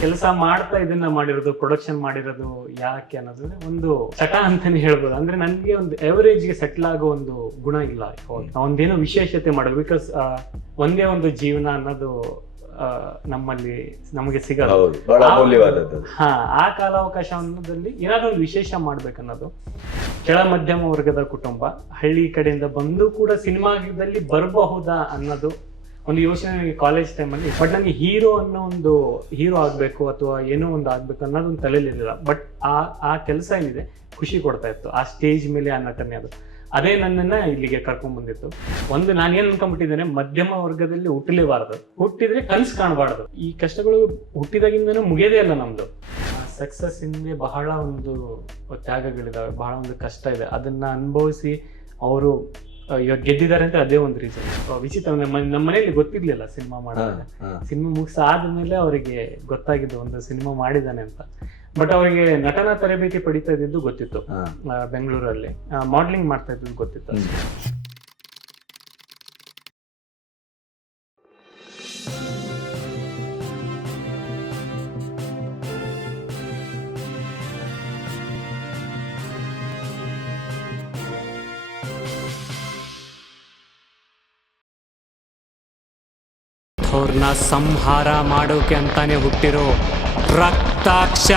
ಕೆಲಸ ಮಾಡ್ತಾ ಇದನ್ನ ಮಾಡಿರೋದು ಪ್ರೊಡಕ್ಷನ್ ಮಾಡಿರೋದು ಯಾಕೆ ಅನ್ನೋದು ಒಂದು ಚಟ ಅಂತಾನೆ ಹೇಳ್ಬೋದು. ಅಂದ್ರೆ ನನ್ಗೆ ಒಂದು ಎವರೇಜ್ಗೆ ಸೆಟ್ಲ್ ಆಗೋ ಒಂದು ಗುಣ ಇಲ್ಲ. ಒಂದೇನೋ ವಿಶೇಷತೆ ಮಾಡೋದು. ಬಿಕಾಸ್ ಒಂದೇ ಒಂದು ಜೀವನ ಅನ್ನೋದು ನಮ್ಮಲ್ಲಿ ನಮಗೆ ಸಿಗೋದು ಹ ಬಹಳ ಆ- ಹಾ ಆ ಕಾಲಾವಕಾಶ ಅನ್ನೋದಲ್ಲಿ ಏನಾದ್ರು ಒಂದು ವಿಶೇಷ ಮಾಡ್ಬೇಕನ್ನೋದು ಕೆಳ ಮಧ್ಯಮ ವರ್ಗದ ಕುಟುಂಬ ಹಳ್ಳಿ ಕಡೆಯಿಂದ ಬಂದು ಕೂಡ ಸಿನಿಮಾದಲ್ಲಿ ಬರಬಹುದಾ ಅನ್ನೋದು ಒಂದು ಯೋಚನೆ ನನಗೆ ಕಾಲೇಜ್ ಟೈಮಲ್ಲಿ ಬಟ್ ನನಗೆ ಹೀರೋ ಅನ್ನೋ ಒಂದು ಹೀರೋ ಆಗಬೇಕು ಅಥವಾ ಏನೋ ಒಂದು ಆಗಬೇಕು ಅನ್ನೋದು ಒಂದು ತಲೆಯಲ್ಲಿರಲಿಲ್ಲ ಬಟ್ ಆ ಆ ಕೆಲಸ ಏನಿದೆ, ಖುಷಿ ಕೊಡ್ತಾ ಇತ್ತು. ಆ ಸ್ಟೇಜ್ ಮೇಲೆ ಆ ನಟನೆ ಅದು. ಅದೇ ನನ್ನನ್ನ ಇಲ್ಲಿಗೆ ಕರ್ಕೊಂಡ್ ಬಂದಿತ್ತು. ಒಂದು ನಾನು ಏನು ಅನ್ಕೊಂಡ್ಬಿಟ್ಟಿದ್ದೇನೆ, ಮಧ್ಯಮ ವರ್ಗದಲ್ಲಿ ಹುಟ್ಟಲೇಬಾರದು ಹುಟ್ಟಿದ್ರೆ ಕನ್ಸು ಕಾಣಬಾರ್ದು. ಈ ಕಷ್ಟಗಳು ಹುಟ್ಟಿದಾಗಿಂದನೂ ಮುಗಿಯೋದೇ ಅಲ್ಲ ನಮ್ಮದು ಸಕ್ಸಸ್ ಹಿಂದೆ ಬಹಳ ಒಂದು ತ್ಯಾಗಗಳಿದಾವೆ, ಬಹಳ ಒಂದು ಕಷ್ಟ ಇದೆ. ಅದನ್ನ ಅನುಭವಿಸಿ ಅವರು ಇವಾಗ ಗೆದ್ದಿದ್ದಾರೆ ಅಂತ ಅದೇ ಒಂದು ರೀಸನ್ ವಿಚಿತ್ರ ನಮ್ಮ ನಮ್ಮ ಮನೆಯಲ್ಲಿ ಗೊತ್ತಿರ್ಲಿಲ್ಲ ಸಿನಿಮಾ ಮಾಡ ಮಾಡೋದು. ಹಾ. ಸಿನಿಮಾ ಮುಗಿಸ ಆದ್ಮೇಲೆ ಅವರಿಗೆ ಗೊತ್ತಾಗಿದ್ದು ಒಂದು ಸಿನಿಮಾ ಮಾಡಿದ್ದಾನೆ ಅಂತ. ಬಟ್ ಅವರಿಗೆ ನಟನಾ ತರಬೇತಿ ಪಡಿತಾ ಇದ್ದಿದ್ದು ಗೊತ್ತಿತ್ತು. ಬೆಂಗಳೂರಲ್ಲಿ. ಮಾಡ್ಲಿಂಗ್ ಮಾಡ್ತಾ ಇದ್ದು ಗೊತ್ತಿತ್ತು. ಸಂಹಾರ ಮಾಡೋಕೆ ಅಂತಾನೆ ಹುಟ್ಟಿರೋ ರಕ್ತಾಕ್ಷ.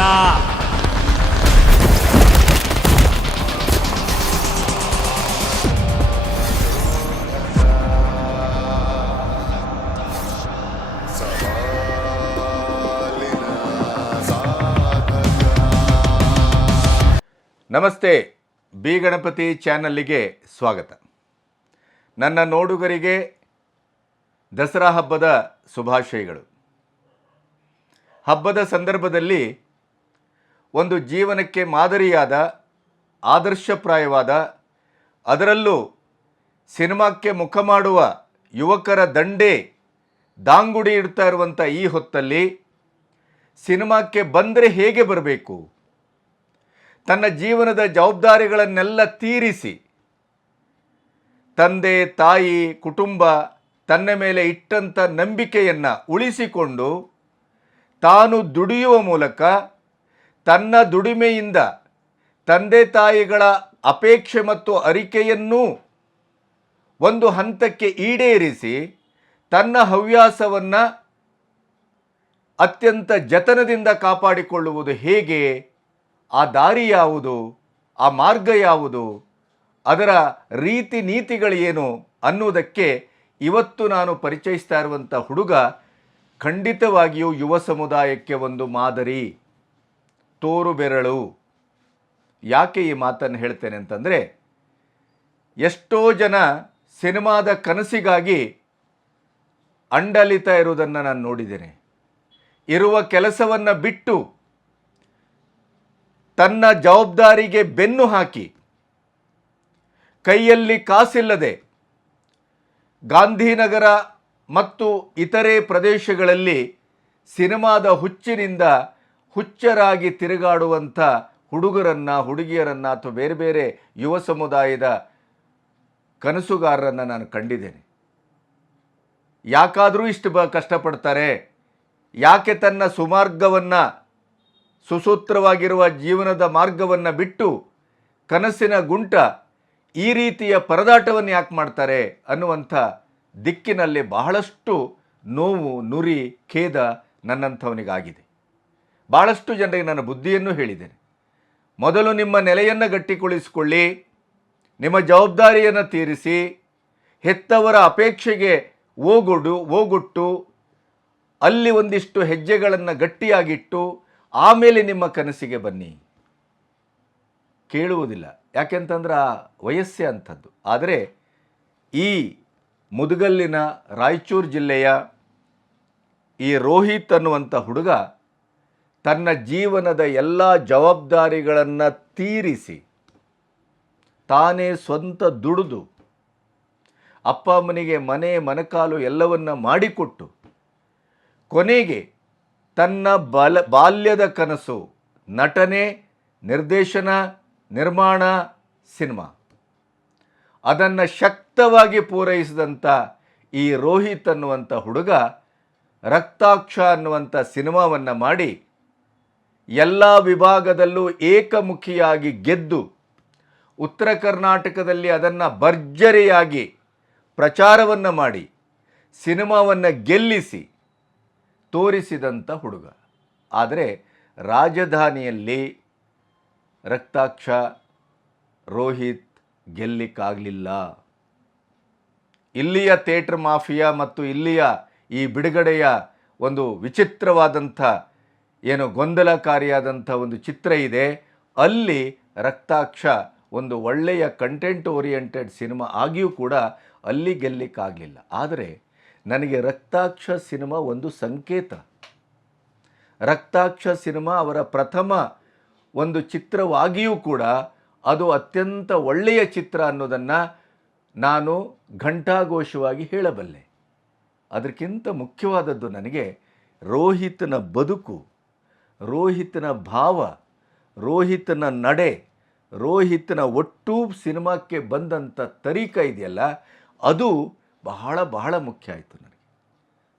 ನಮಸ್ತೆ ಬಿ ಗಣಪತಿ ಚಾನಲ್ಲಿಗೆ ಸ್ವಾಗತ. ನನ್ನ ನೋಡುಗರಿಗೆ ದಸರಾ ಹಬ್ಬದ ಶುಭಾಶಯಗಳು. ಹಬ್ಬದ ಸಂದರ್ಭದಲ್ಲಿ ಒಂದು ಜೀವನಕ್ಕೆ ಮಾದರಿಯಾದ, ಆದರ್ಶಪ್ರಾಯವಾದ, ಅದರಲ್ಲೂ ಸಿನಿಮಾಕ್ಕೆ ಮುಖ ಮಾಡುವ ಯುವಕರ ದಂಡೆ ದಾಂಗುಡಿ ಇಡ್ತಾ ಇರುವಂಥ ಈ ಹೊತ್ತಲ್ಲಿ ಸಿನಿಮಾಕ್ಕೆ ಬಂದರೆ ಹೇಗೆ ಬರಬೇಕು? ತನ್ನ ಜೀವನದ ಜವಾಬ್ದಾರಿಗಳನ್ನೆಲ್ಲ ತೀರಿಸಿ, ತಂದೆ, ತಾಯಿ, ಕುಟುಂಬ ತನ್ನ ಮೇಲೆ ಇಟ್ಟಂಥ ನಂಬಿಕೆಯನ್ನು ಉಳಿಸಿಕೊಂಡು ತಾನು ದುಡಿಯುವ ಮೂಲಕ ತನ್ನ ದುಡಿಮೆಯಿಂದ ತಂದೆ ತಾಯಿಗಳ ಅಪೇಕ್ಷೆ ಮತ್ತು ಅರಿಕೆಯನ್ನೂ ಒಂದು ಹಂತಕ್ಕೆ ಈಡೇರಿಸಿ ತನ್ನ ಹವ್ಯಾಸವನ್ನು ಅತ್ಯಂತ ಜತನದಿಂದ ಕಾಪಾಡಿಕೊಳ್ಳುವುದು ಹೇಗೆ? ಆ ದಾರಿ ಯಾವುದು? ಆ ಮಾರ್ಗ ಯಾವುದು? ಅದರ ರೀತಿ ನೀತಿಗಳೇನು ಅನ್ನುವುದಕ್ಕೆ ಇವತ್ತು ನಾನು ಪರಿಚಯಿಸ್ತಾ ಇರುವಂಥ ಹುಡುಗ ಖಂಡಿತವಾಗಿಯೂ ಯುವ ಸಮುದಾಯಕ್ಕೆ ಒಂದು ಮಾದರಿ, ತೋರು ಬೆರಳು. ಯಾಕೆ ಈ ಮಾತನ್ನು ಹೇಳ್ತೇನೆ ಅಂತಂದರೆ, ಎಷ್ಟೋ ಜನ ಸಿನಿಮಾದ ಕನಸಿಗಾಗಿ ಅಂಡಲಿತ ಇರುವುದನ್ನು ನಾನು ನೋಡಿದ್ದೇನೆ. ಇರುವ ಕೆಲಸವನ್ನು ಬಿಟ್ಟು ತನ್ನ ಜವಾಬ್ದಾರಿಗೆ ಬೆನ್ನು ಹಾಕಿ, ಕೈಯಲ್ಲಿ ಕಾಸಿಲ್ಲದೆ ಗಾಂಧಿನಗರ ಮತ್ತು ಇತರೆ ಪ್ರದೇಶಗಳಲ್ಲಿ ಸಿನಿಮಾದ ಹುಚ್ಚಿನಿಂದ ಹುಚ್ಚರಾಗಿ ತಿರುಗಾಡುವಂಥ ಹುಡುಗರನ್ನು, ಹುಡುಗಿಯರನ್ನು ಅಥವಾ ಬೇರೆ ಬೇರೆ ಯುವ ಸಮುದಾಯದ ಕನಸುಗಾರರನ್ನು ನಾನು ಕಂಡಿದ್ದೇನೆ. ಯಾಕಾದರೂ ಇಷ್ಟು ಬ ಕಷ್ಟಪಡ್ತಾರೆ, ಯಾಕೆ ತನ್ನ ಸುಮಾರ್ಗವನ್ನು, ಸುಸೂತ್ರವಾಗಿರುವ ಜೀವನದ ಮಾರ್ಗವನ್ನು ಬಿಟ್ಟು ಕನಸಿನ ಗುಂಟ ಈ ರೀತಿಯ ಪರದಾಟವನ್ನು ಯಾಕೆ ಮಾಡ್ತಾರೆ ಅನ್ನುವಂಥ ದಿಕ್ಕಿನಲ್ಲಿ ಬಹಳಷ್ಟು ನೋವು, ನುರಿ, ಖೇದ ನನ್ನಂಥವನಿಗಾಗಿದೆ. ಭಾಳಷ್ಟು ಜನರಿಗೆ ನನ್ನ ಬುದ್ಧಿಯನ್ನು ಹೇಳಿದ್ದೇನೆ. ಮೊದಲು ನಿಮ್ಮ ನೆಲೆಯನ್ನು ಗಟ್ಟಿಗೊಳಿಸಿಕೊಳ್ಳಿ, ನಿಮ್ಮ ಜವಾಬ್ದಾರಿಯನ್ನು ತೀರಿಸಿ, ಹೆತ್ತವರ ಅಪೇಕ್ಷೆಗೆ ಓಗೊಡು, ಓಗೊಟ್ಟು, ಅಲ್ಲಿ ಒಂದಿಷ್ಟು ಹೆಜ್ಜೆಗಳನ್ನು ಗಟ್ಟಿಯಾಗಿಟ್ಟು, ಆಮೇಲೆ ನಿಮ್ಮ ಕನಸಿಗೆ ಬನ್ನಿ. ಕೇಳುವುದಿಲ್ಲ. ಯಾಕೆಂತಂದ್ರೆ ಆ ವಯಸ್ಸೇ ಅಂಥದ್ದು. ಆದರೆ ಈ ಮುದುಗಲ್ಲಿನ ರಾಯಚೂರು ಜಿಲ್ಲೆಯ ಈ ರೋಹಿತ್ ಅನ್ನುವಂಥ ಹುಡುಗ ತನ್ನ ಜೀವನದ ಎಲ್ಲ ಜವಾಬ್ದಾರಿಗಳನ್ನು ತೀರಿಸಿ ತಾನೇ ಸ್ವಂತ ದುಡಿದು ಅಪ್ಪ ಅಮ್ಮನಿಗೆ ಮನೆ, ಮನಕಾಲು ಎಲ್ಲವನ್ನ ಮಾಡಿಕೊಟ್ಟು ಕೊನೆಗೆ ತನ್ನ ಬಲ, ಬಾಲ್ಯದ ಕನಸು, ನಟನೆ, ನಿರ್ದೇಶನ ನಿರ್ಮಾಣ ಸಿನಿಮಾ. ಅದನ್ನು ಶಕ್ತವಾಗಿ ಪೂರೈಸಿದಂಥ ಈ ರೋಹಿತ್ ಅನ್ನುವಂಥ ಹುಡುಗ ರಕ್ತಾಕ್ಷ ಅನ್ನುವಂಥ ಸಿನಿಮಾವನ್ನು ಮಾಡಿ ಎಲ್ಲ ವಿಭಾಗದಲ್ಲೂ ಏಕಮುಖಿಯಾಗಿ ಗೆದ್ದು ಉತ್ತರ ಕರ್ನಾಟಕದಲ್ಲಿ ಅದನ್ನು ಭರ್ಜರಿಯಾಗಿ ಪ್ರಚಾರವನ್ನು ಮಾಡಿ ಸಿನಿಮಾವನ್ನು ಗೆಲ್ಲಿಸಿ ತೋರಿಸಿದಂಥ ಹುಡುಗ. ಆದರೆ ರಾಜಧಾನಿಯಲ್ಲಿ ರಕ್ತಾಕ್ಷ ರೋಹಿತ್ ಗೆಲ್ಲಿಕ್ಕಾಗಲಿಲ್ಲ. ಇಲ್ಲಿಯ ಥಿಯೇಟ್ರ್ ಮಾಫಿಯಾ ಮತ್ತು ಇಲ್ಲಿಯ ಈ ಬಿಡುಗಡೆಯ ಒಂದು ವಿಚಿತ್ರವಾದಂಥ, ಏನು ಗೊಂದಲಕಾರಿಯಾದಂಥ ಒಂದು ಚಿತ್ರ ಇದೆ. ಅಲ್ಲಿ ರಕ್ತಾಕ್ಷ ಒಂದು ಒಳ್ಳೆಯ ಕಂಟೆಂಟ್ ಓರಿಯೆಂಟೆಡ್ ಸಿನಿಮಾ ಆಗಿಯೂ ಕೂಡ ಅಲ್ಲಿ ಗೆಲ್ಲಿಕ್ಕಾಗಲಿಲ್ಲ. ಆದರೆ ನನಗೆ ರಕ್ತಾಕ್ಷ ಸಿನಿಮಾ ಒಂದು ಸಂಕೇತ. ರಕ್ತಾಕ್ಷ ಸಿನಿಮಾ ಅವರ ಪ್ರಥಮ ಒಂದು ಚಿತ್ರವಾಗಿಯೂ ಕೂಡ ಅದು ಅತ್ಯಂತ ಒಳ್ಳೆಯ ಚಿತ್ರ ಅನ್ನೋದನ್ನು ನಾನು ಘಂಟಾಘೋಷವಾಗಿ ಹೇಳಬಲ್ಲೆ. ಅದಕ್ಕಿಂತ ಮುಖ್ಯವಾದದ್ದು ನನಗೆ ರೋಹಿತನ ಬದುಕು, ರೋಹಿತನ ಭಾವ, ರೋಹಿತನ ನಡೆ, ರೋಹಿತನ ಒಟ್ಟು ಸಿನಿಮಾಕ್ಕೆ ಬಂದಂಥ ತರೀಕ ಇದೆಯಲ್ಲ, ಅದು ಬಹಳ ಬಹಳ ಮುಖ್ಯ ಆಯಿತು ನನಗೆ.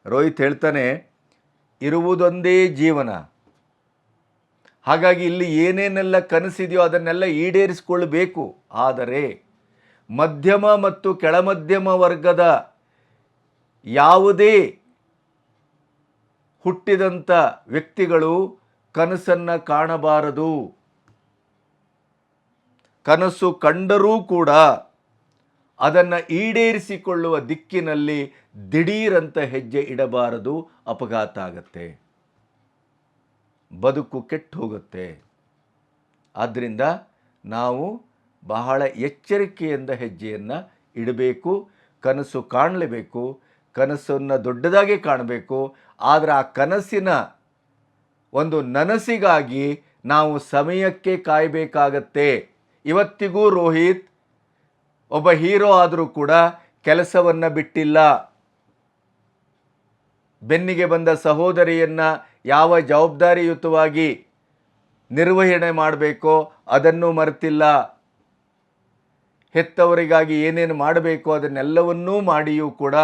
ರೋಹಿತ್ ಹೇಳ್ತಾನೆ, ಇರುವುದೊಂದೇ ಜೀವನ. ಹಾಗಾಗಿ ಇಲ್ಲಿ ಏನೇನೆಲ್ಲ ಕನಸಿದೆಯೋ ಅದನ್ನೆಲ್ಲ ಈಡೇರಿಸಿಕೊಳ್ಳಬೇಕು. ಆದರೆ ಮಧ್ಯಮ ಮತ್ತು ಕೆಳಮಧ್ಯಮ ವರ್ಗದ ಯಾವುದೇ ಹುಟ್ಟಿದಂಥ ವ್ಯಕ್ತಿಗಳು ಕನಸನ್ನು ಕಾಣಬಾರದು. ಕನಸು ಕಂಡರೂ ಕೂಡ ಅದನ್ನು ಈಡೇರಿಸಿಕೊಳ್ಳುವ ದಿಕ್ಕಿನಲ್ಲಿ ದಿಢೀರಂತ ಹೆಜ್ಜೆ ಇಡಬಾರದು, ಅಪಘಾತ ಆಗತ್ತೆ. ಬದುಕು ಕೆಟ್ಟು ಹೋಗುತ್ತೆ. ಆದ್ದರಿಂದ ನಾವು ಬಹಳ ಎಚ್ಚರಿಕೆಯಿಂದ ಹೆಜ್ಜೆಯನ್ನು ಇಡಬೇಕು, ಕನಸು ಕಾಣಲೇಬೇಕು, ಕನಸನ್ನು ದೊಡ್ಡದಾಗಿ ಕಾಣಬೇಕು. ಆದರೆ ಆ ಕನಸಿನ ಒಂದು ನನಸಿಗಾಗಿ ನಾವು ಸಮಯಕ್ಕೆ ಕಾಯಬೇಕಾಗತ್ತೆ. ಇವತ್ತಿಗೂ ರೋಹಿತ್, ಒಬ್ಬ ಹೀರೋ ಆದರೂ ಕೂಡ ಕೆಲಸವನ್ನು ಬಿಟ್ಟಿಲ್ಲ. ಬೆನ್ನಿಗೆ ಬಂದ ಸಹೋದರಿಯನ್ನು ಯಾವ ಜವಾಬ್ದಾರಿಯುತವಾಗಿ ನಿರ್ವಹಣೆ ಮಾಡಬೇಕೋ ಅದನ್ನು ಮರೆತಿಲ್ಲ. ಹೆತ್ತವರಿಗಾಗಿ ಏನೇನು ಮಾಡಬೇಕು ಅದನ್ನೆಲ್ಲವನ್ನೂ ಮಾಡಿಯೂ ಕೂಡ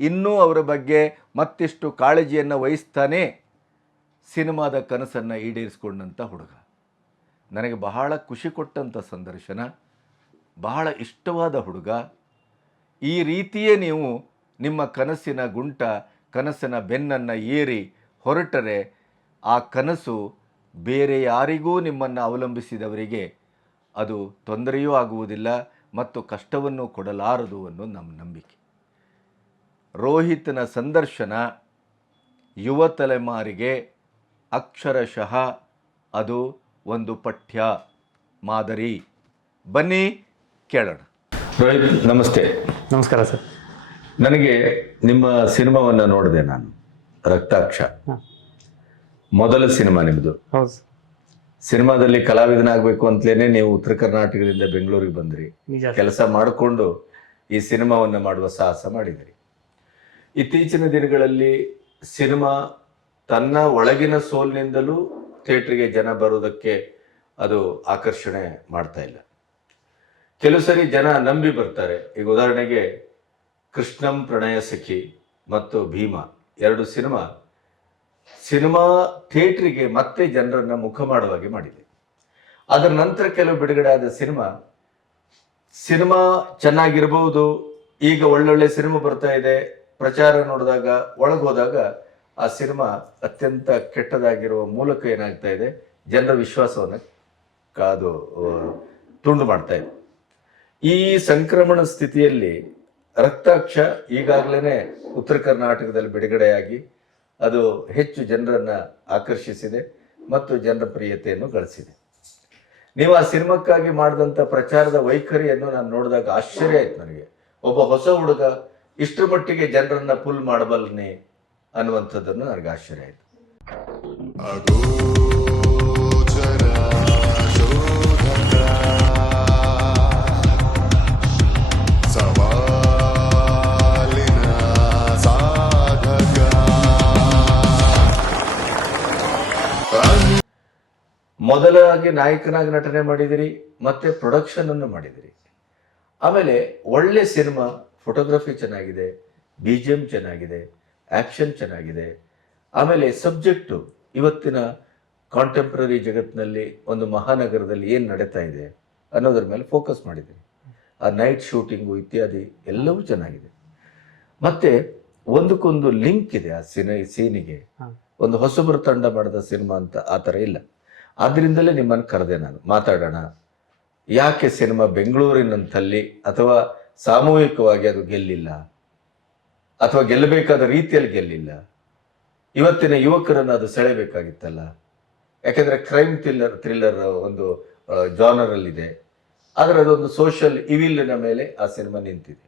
ಇನ್ನೂ ಅವರ ಬಗ್ಗೆ ಮತ್ತಿಷ್ಟು ಕಾಳಜಿಯನ್ನು ವಹಿಸ್ತಾನೆ ಸಿನಿಮಾದ ಕನಸನ್ನು ಈಡೇರಿಸ್ಕೊಂಡಂಥ ಹುಡುಗ. ನನಗೆ ಬಹಳ ಖುಷಿ ಕೊಟ್ಟಂಥ ಸಂದರ್ಶನ, ಬಹಳ ಇಷ್ಟವಾದ ಹುಡುಗ. ಈ ರೀತಿಯೇ ನೀವು ನಿಮ್ಮ ಕನಸಿನ ಗುಂಟ, ಕನಸಿನ ಬೆನ್ನನ್ನು ಏರಿ ಹೊರಟರೆ ಆ ಕನಸು ಬೇರೆ ಯಾರಿಗೂ ನಿಮ್ಮನ್ನು ಅವಲಂಬಿಸಿದವರಿಗೆ ಅದು ತೊಂದರೆಯೂ ಆಗುವುದಿಲ್ಲ ಮತ್ತು ಕಷ್ಟವನ್ನು ಕೊಡಲಾರದು ಅನ್ನೋ ನಮ್ಮ ನಂಬಿಕೆ. ರೋಹಿತನ ಸಂದರ್ಶನ ಯುವ ತಲೆಮಾರಿಗೆ ಅಕ್ಷರಶಃ ಅದು ಒಂದು ಪಠ್ಯ ಮಾದರಿ. ಬನ್ನಿ ಕೇಳೋಣ. ರೋಹಿತ್ ನಮಸ್ತೆ. ನಮಸ್ಕಾರ ಸರ್. ನನಗೆ ನಿಮ್ಮ ಸಿನಿಮಾವನ್ನು ನೋಡಿದೆ ನಾನು. ರಕ್ತಾಕ್ಷ. ಮೊದಲ ಸಿನಿಮಾ ನಿಮ್ದು. ಸಿನಿಮಾದಲ್ಲಿ ಕಲಾವಿದನಾಗಬೇಕು ಅಂತಲೇ ನೀವು ಉತ್ತರ ಕರ್ನಾಟಕದಿಂದ ಬೆಂಗಳೂರಿಗೆ ಬಂದ್ರಿ. ಕೆಲಸ ಮಾಡಿಕೊಂಡು ಈ ಸಿನಿಮಾವನ್ನು ಮಾಡುವ ಸಾಹಸ ಮಾಡಿದಿರಿ. ಇತ್ತೀಚಿನ ದಿನಗಳಲ್ಲಿ ಸಿನಿಮಾ ತನ್ನ ಒಳಗಿನ ಸೋಲ್ನಿಂದಲೂ ಥಿಯೇಟ್ರಿಗೆ ಜನ ಬರೋದಕ್ಕೆ ಅದು ಆಕರ್ಷಣೆ ಮಾಡ್ತಾ ಇಲ್ಲ. ಕೆಲವು ಸರಿ ಜನ ನಂಬಿ ಬರ್ತಾರೆ. ಈಗ ಉದಾಹರಣೆಗೆ ಕೃಷ್ಣಂ ಪ್ರಣಯ ಸಖಿ ಮತ್ತು ಭೀಮ. ಎರಡು ಸಿನಿಮಾ ಸಿನಿಮಾ ಥಿಯೇಟ್ರಿಗೆ ಮತ್ತೆ ಜನರನ್ನ ಮುಖ ಮಾಡುವಾಗೆ ಮಾಡಿದೆ. ಅದರ ನಂತರ ಕೆಲವು ಬಿಡುಗಡೆ ಆದ ಸಿನಿಮಾ ಸಿನಿಮಾ ಚೆನ್ನಾಗಿರಬಹುದು ಈಗ ಒಳ್ಳೊಳ್ಳೆ ಸಿನಿಮಾ ಬರ್ತಾ ಇದೆ, ಪ್ರಚಾರ ನೋಡಿದಾಗ ಒಳಗೋದಾಗ ಆ ಸಿನಿಮಾ ಅತ್ಯಂತ ಕೆಟ್ಟದಾಗಿರುವ ಮೂಲಕ ಏನಾಗ್ತಾ ಇದೆ, ಜನರ ವಿಶ್ವಾಸವನ್ನು ಕಾದು ತುಂಡು ಮಾಡ್ತಾ ಇದೆ. ಈ ಸಂಕ್ರಮಣ ಸ್ಥಿತಿಯಲ್ಲಿ ರಕ್ತಾಕ್ಷ ಈಗಾಗಲೇ ಉತ್ತರ ಕರ್ನಾಟಕದಲ್ಲಿ ಬಿಡುಗಡೆಯಾಗಿ ಅದು ಹೆಚ್ಚು ಜನರನ್ನು ಆಕರ್ಷಿಸಿದೆ ಮತ್ತು ಜನಪ್ರಿಯತೆಯನ್ನು ಗಳಿಸಿದೆ. ನೀವು ಆ ಸಿನಿಮಾಕ್ಕಾಗಿ ಮಾಡಿದಂಥ ಪ್ರಚಾರದ ವೈಖರಿಯನ್ನು ನಾನು ನೋಡಿದಾಗ ಆಶ್ಚರ್ಯ ಆಯ್ತು ನನಗೆ. ಒಬ್ಬ ಹೊಸ ಹುಡುಗ ಇಷ್ಟರ ಮಟ್ಟಿಗೆ ಜನರನ್ನು ಪುಲ್ ಮಾಡಬಲ್ಲನೆ ಅನ್ನುವಂಥದ್ದನ್ನು ನನಗೆ ಆಶ್ಚರ್ಯ ಆಯಿತು. ಮೊದಲಾಗಿ ನಾಯಕನಾಗಿ ನಟನೆ ಮಾಡಿದಿರಿ ಮತ್ತೆ ಪ್ರೊಡಕ್ಷನ್ ಅನ್ನು ಮಾಡಿದಿರಿ. ಆಮೇಲೆ ಒಳ್ಳೆ ಸಿನಿಮಾ ಫೋಟೋಗ್ರಫಿ ಚೆನ್ನಾಗಿದೆ ಬಿ ಜಿ ಎಂ ಚೆನ್ನಾಗಿದೆ ಆ್ಯಕ್ಷನ್ ಚೆನ್ನಾಗಿದೆ. ಆಮೇಲೆ ಸಬ್ಜೆಕ್ಟು ಇವತ್ತಿನ ಕಾಂಟೆಂಪ್ರರಿ ಜಗತ್ತಿನಲ್ಲಿ ಒಂದು ಮಹಾನಗರದಲ್ಲಿ ಏನು ನಡೀತಾ ಇದೆ ಅನ್ನೋದ್ರ ಮೇಲೆ ಫೋಕಸ್ ಮಾಡಿದ್ದೀನಿ ಆ ನೈಟ್ ಶೂಟಿಂಗು ಇತ್ಯಾದಿ ಎಲ್ಲವೂ ಚೆನ್ನಾಗಿದೆ. ಮತ್ತೆ ಒಂದಕ್ಕೊಂದು ಲಿಂಕ್ ಇದೆ ಆ ಸಿನ ಸೀನಿಗೆ. ಒಂದು ಹೊಸಬರು ತಂಡ ಮಾಡಿದ ಸಿನಿಮಾ ಅಂತ ಆ ಥರ ಇಲ್ಲ. ಆದ್ರಿಂದಲೇ ನಿಮ್ಮನ್ನು ಕರೆದೆ ನಾನು. ಮಾತಾಡೋಣ. ಯಾಕೆ ಸಿನಿಮಾ ಬೆಂಗಳೂರಿನಂತಲ್ಲಿ ಅಥವಾ ಸಾಮೂಹಿಕವಾಗಿ ಅದು ಗೆಲ್ಲಿಲ್ಲ? ಅಥವಾ ಗೆಲ್ಲಬೇಕಾದ ರೀತಿಯಲ್ಲಿ ಗೆಲ್ಲಿಲ್ಲ? ಇವತ್ತಿನ ಯುವಕರನ್ನು ಅದು ಸೆಳೆಬೇಕಾಗಿತ್ತಲ್ಲ ಯಾಕೆಂದರೆ ಕ್ರೈಮ್ ಥ್ರಿಲ್ಲರ್ ಥ್ರಿಲ್ಲರ್ ಒಂದು ಜಾನರ್ ಅಲ್ಲಿದೆ ಆದರೆ ಅದೊಂದು ಸೋಷಿಯಲ್ ಇವಿಲ್ನ ಮೇಲೆ ಆ ಸಿನಿಮಾ ನಿಂತಿದೆ.